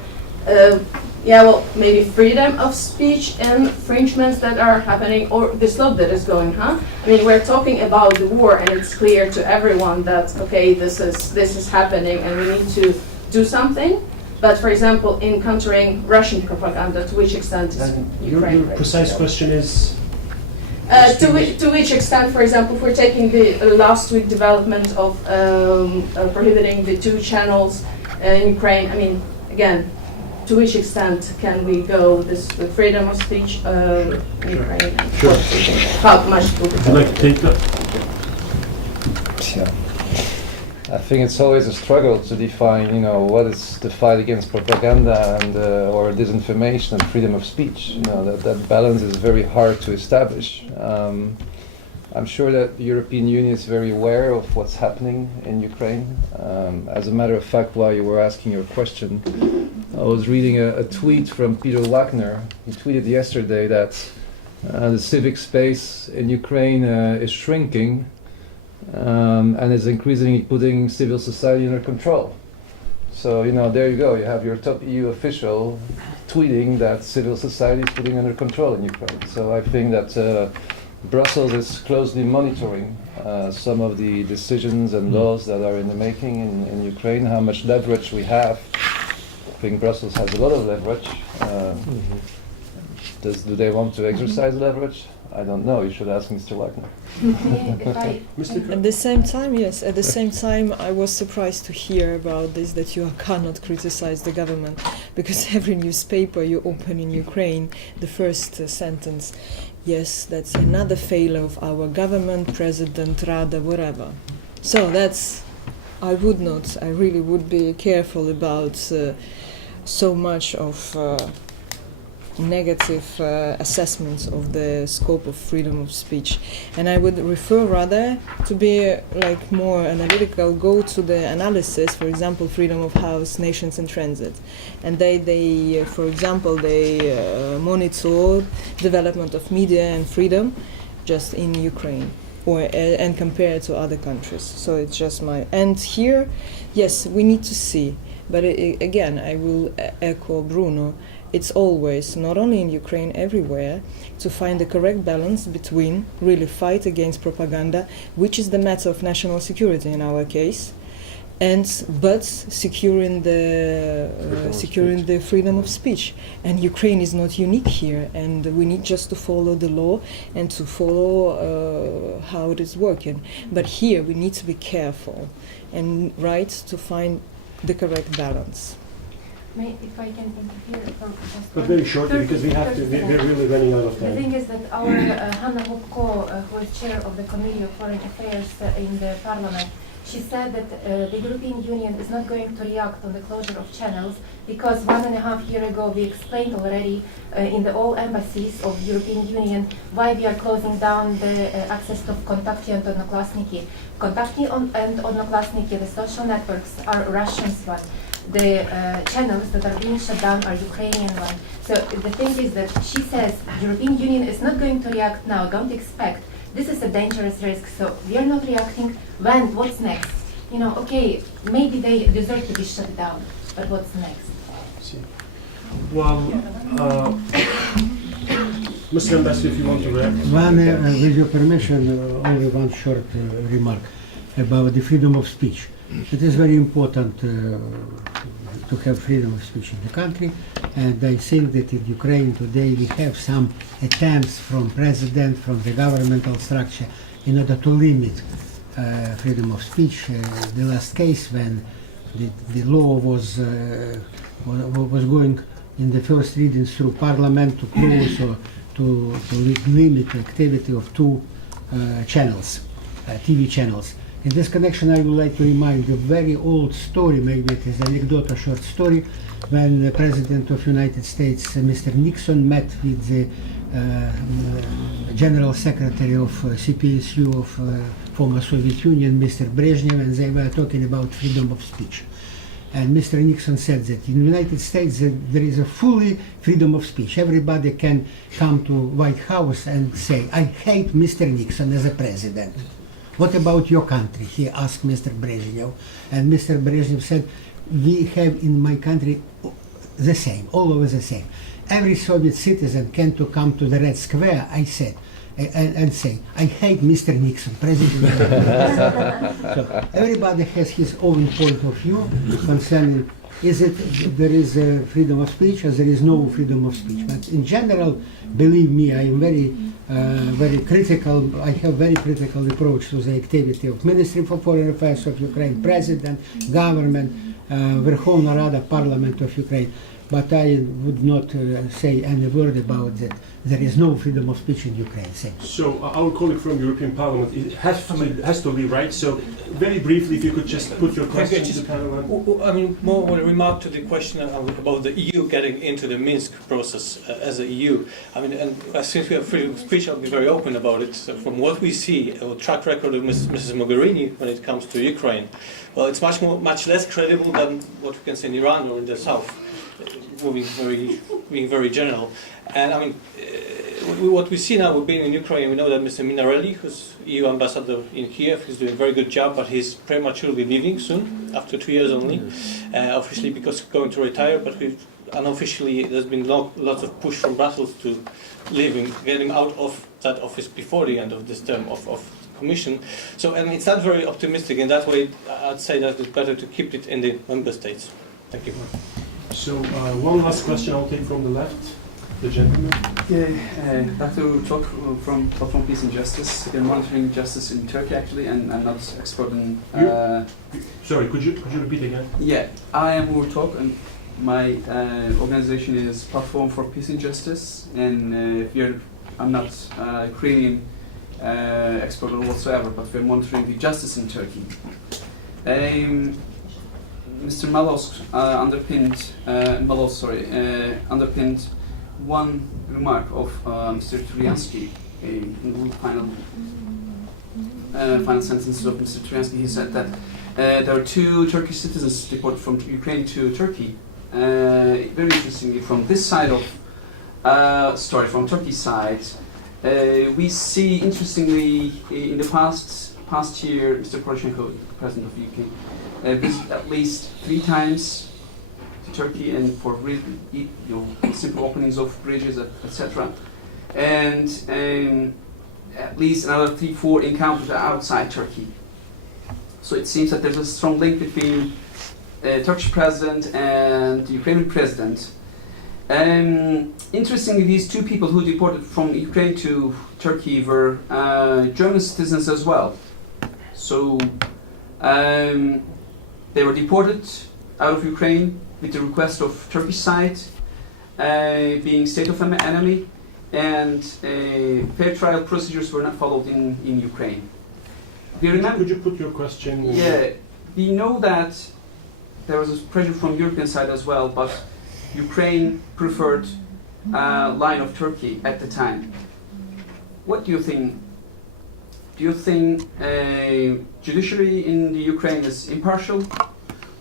Yeah, well, maybe freedom of speech infringements that are happening, or the slope that is going, huh? I mean, we're talking about the war, and it's clear to everyone that, okay, this is happening, and we need to do something. But, for example, in countering Russian propaganda, to which extent is Ukraine? Your precise question is? To which extent, for example, if we're taking the last week development of prohibiting the 2 channels in Ukraine, I mean, again, to which extent can we go with freedom of speech in Ukraine? Sure. How much will Would you like to take that? Yeah. I think it's always a struggle to define, you know, what is the fight against propaganda and or disinformation and freedom of speech. You know, that balance is very hard to establish. I'm sure that the European Union is very aware of what's happening in Ukraine. As a matter of fact, while you were asking your question, I was reading a tweet from Peter Wagner. He tweeted yesterday that the civic space in Ukraine is shrinking and is increasingly putting civil society under control. So, you know, there you go. You have your top EU official tweeting that civil society is putting under control in Ukraine. So I think that Brussels is closely monitoring some of the decisions and laws that are in the making in Ukraine, how much leverage we have. I think Brussels has a lot of leverage. Do they want to exercise leverage? I don't know. You should ask Mr. Wagner. At the same time, yes. At the same time, I was surprised to hear about this, that you cannot criticize the government, because every newspaper you open in Ukraine, the first sentence, yes, that's another failure of our government, president, Rada, whatever. So that's, I really would be careful about so much of negative assessments of the scope of freedom of speech. And I would refer rather to be like more analytical, go to the analysis, for example, freedom of house, nations in transit. And they for example, they monitor development of media and freedom just in Ukraine, or and compare to other countries. So it's just my, and here, yes, we need to see. But again, I will echo Bruno. It's always, not only in Ukraine, everywhere, to find the correct balance between really fight against propaganda, which is the matter of national security in our case, but securing the freedom of speech. And Ukraine is not unique here, and we need just to follow the law and to follow how it is working. But here we need to be careful and to find the correct balance. If I can interfere for just but very shortly, because we're really running out of time. The thing is that our Hanna Hopko, who is chair of the Committee of Foreign Affairs in the Parliament, she said that the European Union is not going to react on the closure of channels because 1.5 years ago we explained already in the all embassies of European Union why we are closing down the access to Kontakty and Odnoklasniki. Kontakty and Odnoklasniki, the social networks, are Russian ones. The channels that are being shut down are Ukrainian ones. So the thing is that she says European Union is not going to react now, don't expect. This is a dangerous risk, so we are not reacting. When? What's next? You know, okay, maybe they deserve to be shut down, but what's next? Well, Mr. Ambassador, if you want to react. With your permission, only one short remark about the freedom of speech. It is very important to have freedom of speech in the country, and I think that in Ukraine today we have some attempts from president, from the governmental structure, in order to limit freedom of speech. The last case when the law was going in the first readings through parliament to close or to limit the activity of two channels, TV channels. In this connection, I would like to remind a very old story, maybe it is an anecdote, a short story, when the President of United States, Mr. Nixon, met with the General Secretary of CPSU of former Soviet Union, Mr. Brezhnev, and they were talking about freedom of speech. And Mr. Nixon said that in the United States there is a fully freedom of speech. Everybody can come to White House and say, I hate Mr. Nixon as a president. What about your country? He asked Mr. Brezhnev. And Mr. Brezhnev said, we have in my country the same, all over the same. Every Soviet citizen can to come to the Red Square, I said, and say, I hate Mr. Nixon, President. So everybody has his own point of view concerning, there is freedom of speech or there is no freedom of speech. But in general, believe me, I am very critical, I have very critical approach to the activity of Ministry for Foreign Affairs of Ukraine, President, government, Verkhovna Rada, Parliament of Ukraine. But I would not say any word about that. There is no freedom of speech in Ukraine. So our colleague from European Parliament has to leave, right? So very briefly, if you could just put your question to the panel. I mean, more a remark to the question about the EU getting into the Minsk process as a EU. I mean, and since we have freedom of speech, I'll be very open about it. So from what we see, a track record of Mrs. Mogherini when it comes to Ukraine, well, it's much less credible than what we can say in Iran or in the South. Being very general, and I mean, what we see now, we've been in Ukraine, we know that Mr. Minarelli, who's EU ambassador in Kiev, is doing a very good job, but he's prematurely leaving soon, after 2 years only, officially because he's going to retire, but unofficially there's been lots of push from Brussels to get him out of that office before the end of this term of Commission. So, and it's not very optimistic. In that way, I'd say that it's better to keep it in the member states. Thank you. So one last question I'll take from the left, the gentleman. Yeah, Dr. Çok from Platform Peace and Justice. We're monitoring justice in Turkey actually, and I'm not expert in. Sorry, could you repeat again? Yeah, I am Uğur Tok, and my organization is Platform for Peace and Justice, and I'm not Ukrainian expert or whatsoever, but we're monitoring the justice in Turkey. Mr. MALOSSE underpinned one remark of Mr. Turianskyi in the final sentences of Mr. Turianskyi. He said that there are 2 Turkish citizens deported from Ukraine to Turkey. Very interestingly, from this side of story, from Turkey's side, we see, interestingly, in the past year, Mr. Poroshenko, president of the UK, visited at least 3 times to Turkey, and for simple openings of bridges, etc. And at least another 3-4 encounters outside Turkey. So it seems that there's a strong link between Turkish president and the Ukrainian president. Interestingly, these 2 people who deported from Ukraine to Turkey were German citizens as well. So they were deported out of Ukraine with the request of Turkish side, being state of enemy, and fair trial procedures were not followed in Ukraine. Could you put your question? Yeah, we know that there was a pressure from European side as well, but Ukraine preferred line of Turkey at the time. What do you think? Do you think judiciary in the Ukraine is impartial,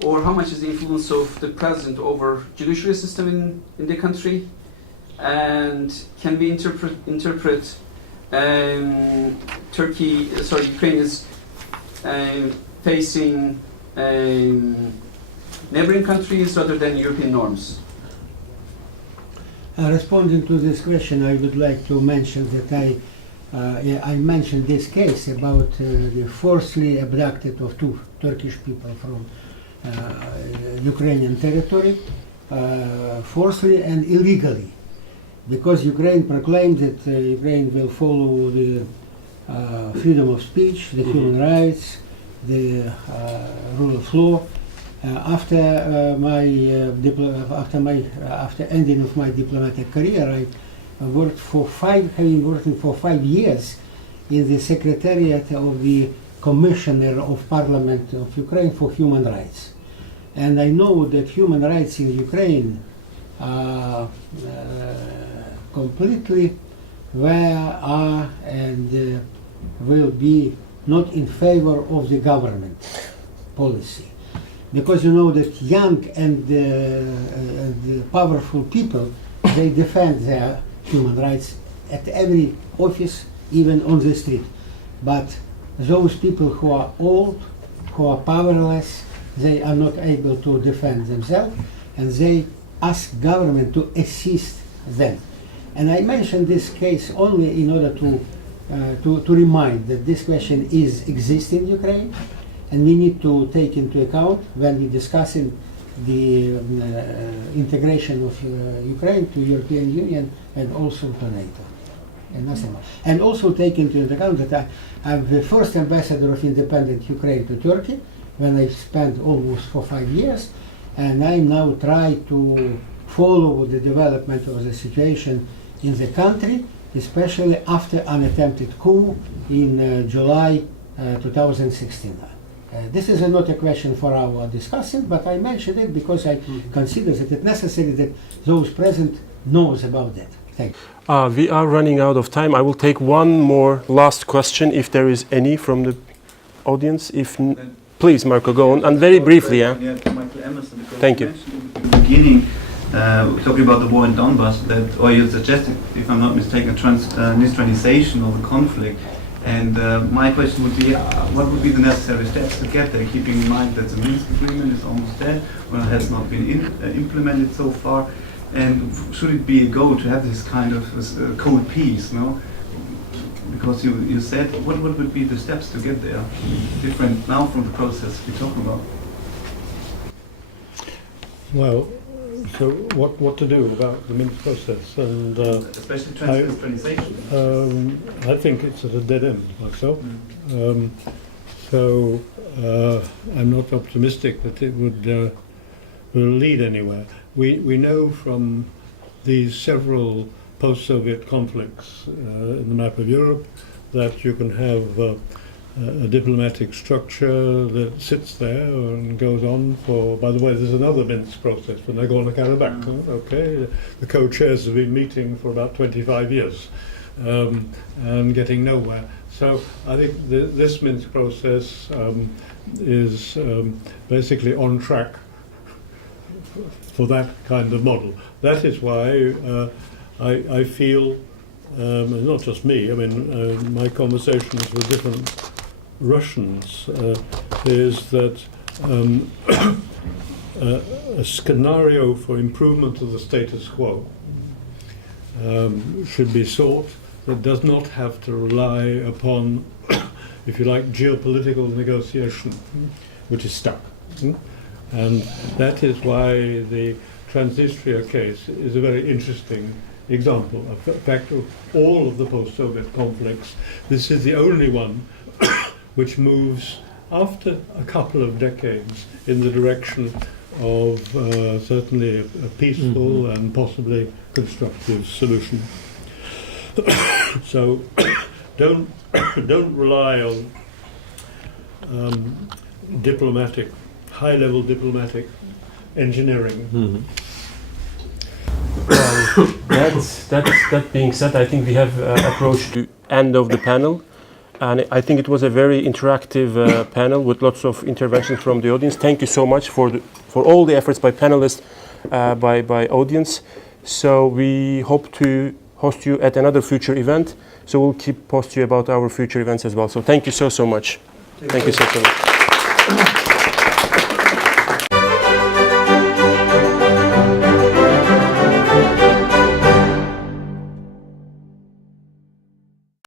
or how much is the influence of the president over judiciary system in the country? And can we interpret Ukraine is facing neighboring countries rather than European norms? Responding to this question, I would like to mention that I mentioned this case about the forcibly abducted of 2 Turkish people from Ukrainian territory, forcibly and illegally, because Ukraine proclaimed that Ukraine will follow the freedom of speech, the human rights, the rule of law. After ending of my diplomatic career, I worked having worked for 5 years in the Secretariat of the Commissioner of Parliament of Ukraine for Human Rights. And I know that human rights in Ukraine completely are and will be not in favor of the government policy. Because you know that young and powerful people, they defend their human rights at every office, even on the street. But those people who are old, who are powerless, they are not able to defend themselves, and they ask government to assist them. And I mention this case only in order to remind that this question exists in Ukraine, and we need to take into account when we discussing the integration of Ukraine to European Union and also to NATO. And nothing more. And also take into account that I'm the first ambassador of independent Ukraine to Turkey, when I spent almost for 5 years, and I now try to follow the development of the situation in the country, especially after an attempted coup in July 2016. This is not a question for our discussion, but I mentioned it because I consider that it's necessary that those present knows about that. Thank you. We are running out of time. I will take one more last question, if there is any from the audience. Please, Marco, go on, and very briefly. Yeah, Michael Emerson. Thank you. In the beginning, talking about the war in Donbass, or you suggested, if I'm not mistaken, neutralization of the conflict. And my question would be, what would be the necessary steps to get there, keeping in mind that the Minsk agreement is almost there, or has not been implemented so far? And should it be a goal to have this kind of cold peace, no? Because you said, what would be the steps to get there, different now from the process we're talking about? Well, so what to do about the Minsk process, and especially transnationalization? I think it's at a dead end myself. So I'm not optimistic that it will lead anywhere. We know from these several post-Soviet conflicts in the map of Europe that you can have a diplomatic structure that sits there and goes on for, by the way, there's another Minsk process for Nagorno-Karabakh. Okay, the co-chairs have been meeting for about 25 years and getting nowhere. So I think this Minsk process is basically on track for that kind of model. That is why I feel, and not just me, I mean, my conversations with different Russians is that a scenario for improvement of the status quo should be sought that does not have to rely upon, if you like, geopolitical negotiation, which is stuck. And that is why the Transnistria case is a very interesting example. In fact, of all of the post-Soviet conflicts, this is the only one which moves, after a couple of decades, in the direction of certainly a peaceful and possibly constructive solution. So don't rely on diplomatic, high-level diplomatic engineering. Well, that being said, I think we have approached the end of the panel, and I think it was a very interactive panel with lots of interventions from the audience. Thank you so much for all the efforts by panelists, by audience. So we hope to host you at another future event. So we'll keep post you about our future events as well. So thank you so much. Thank you so much.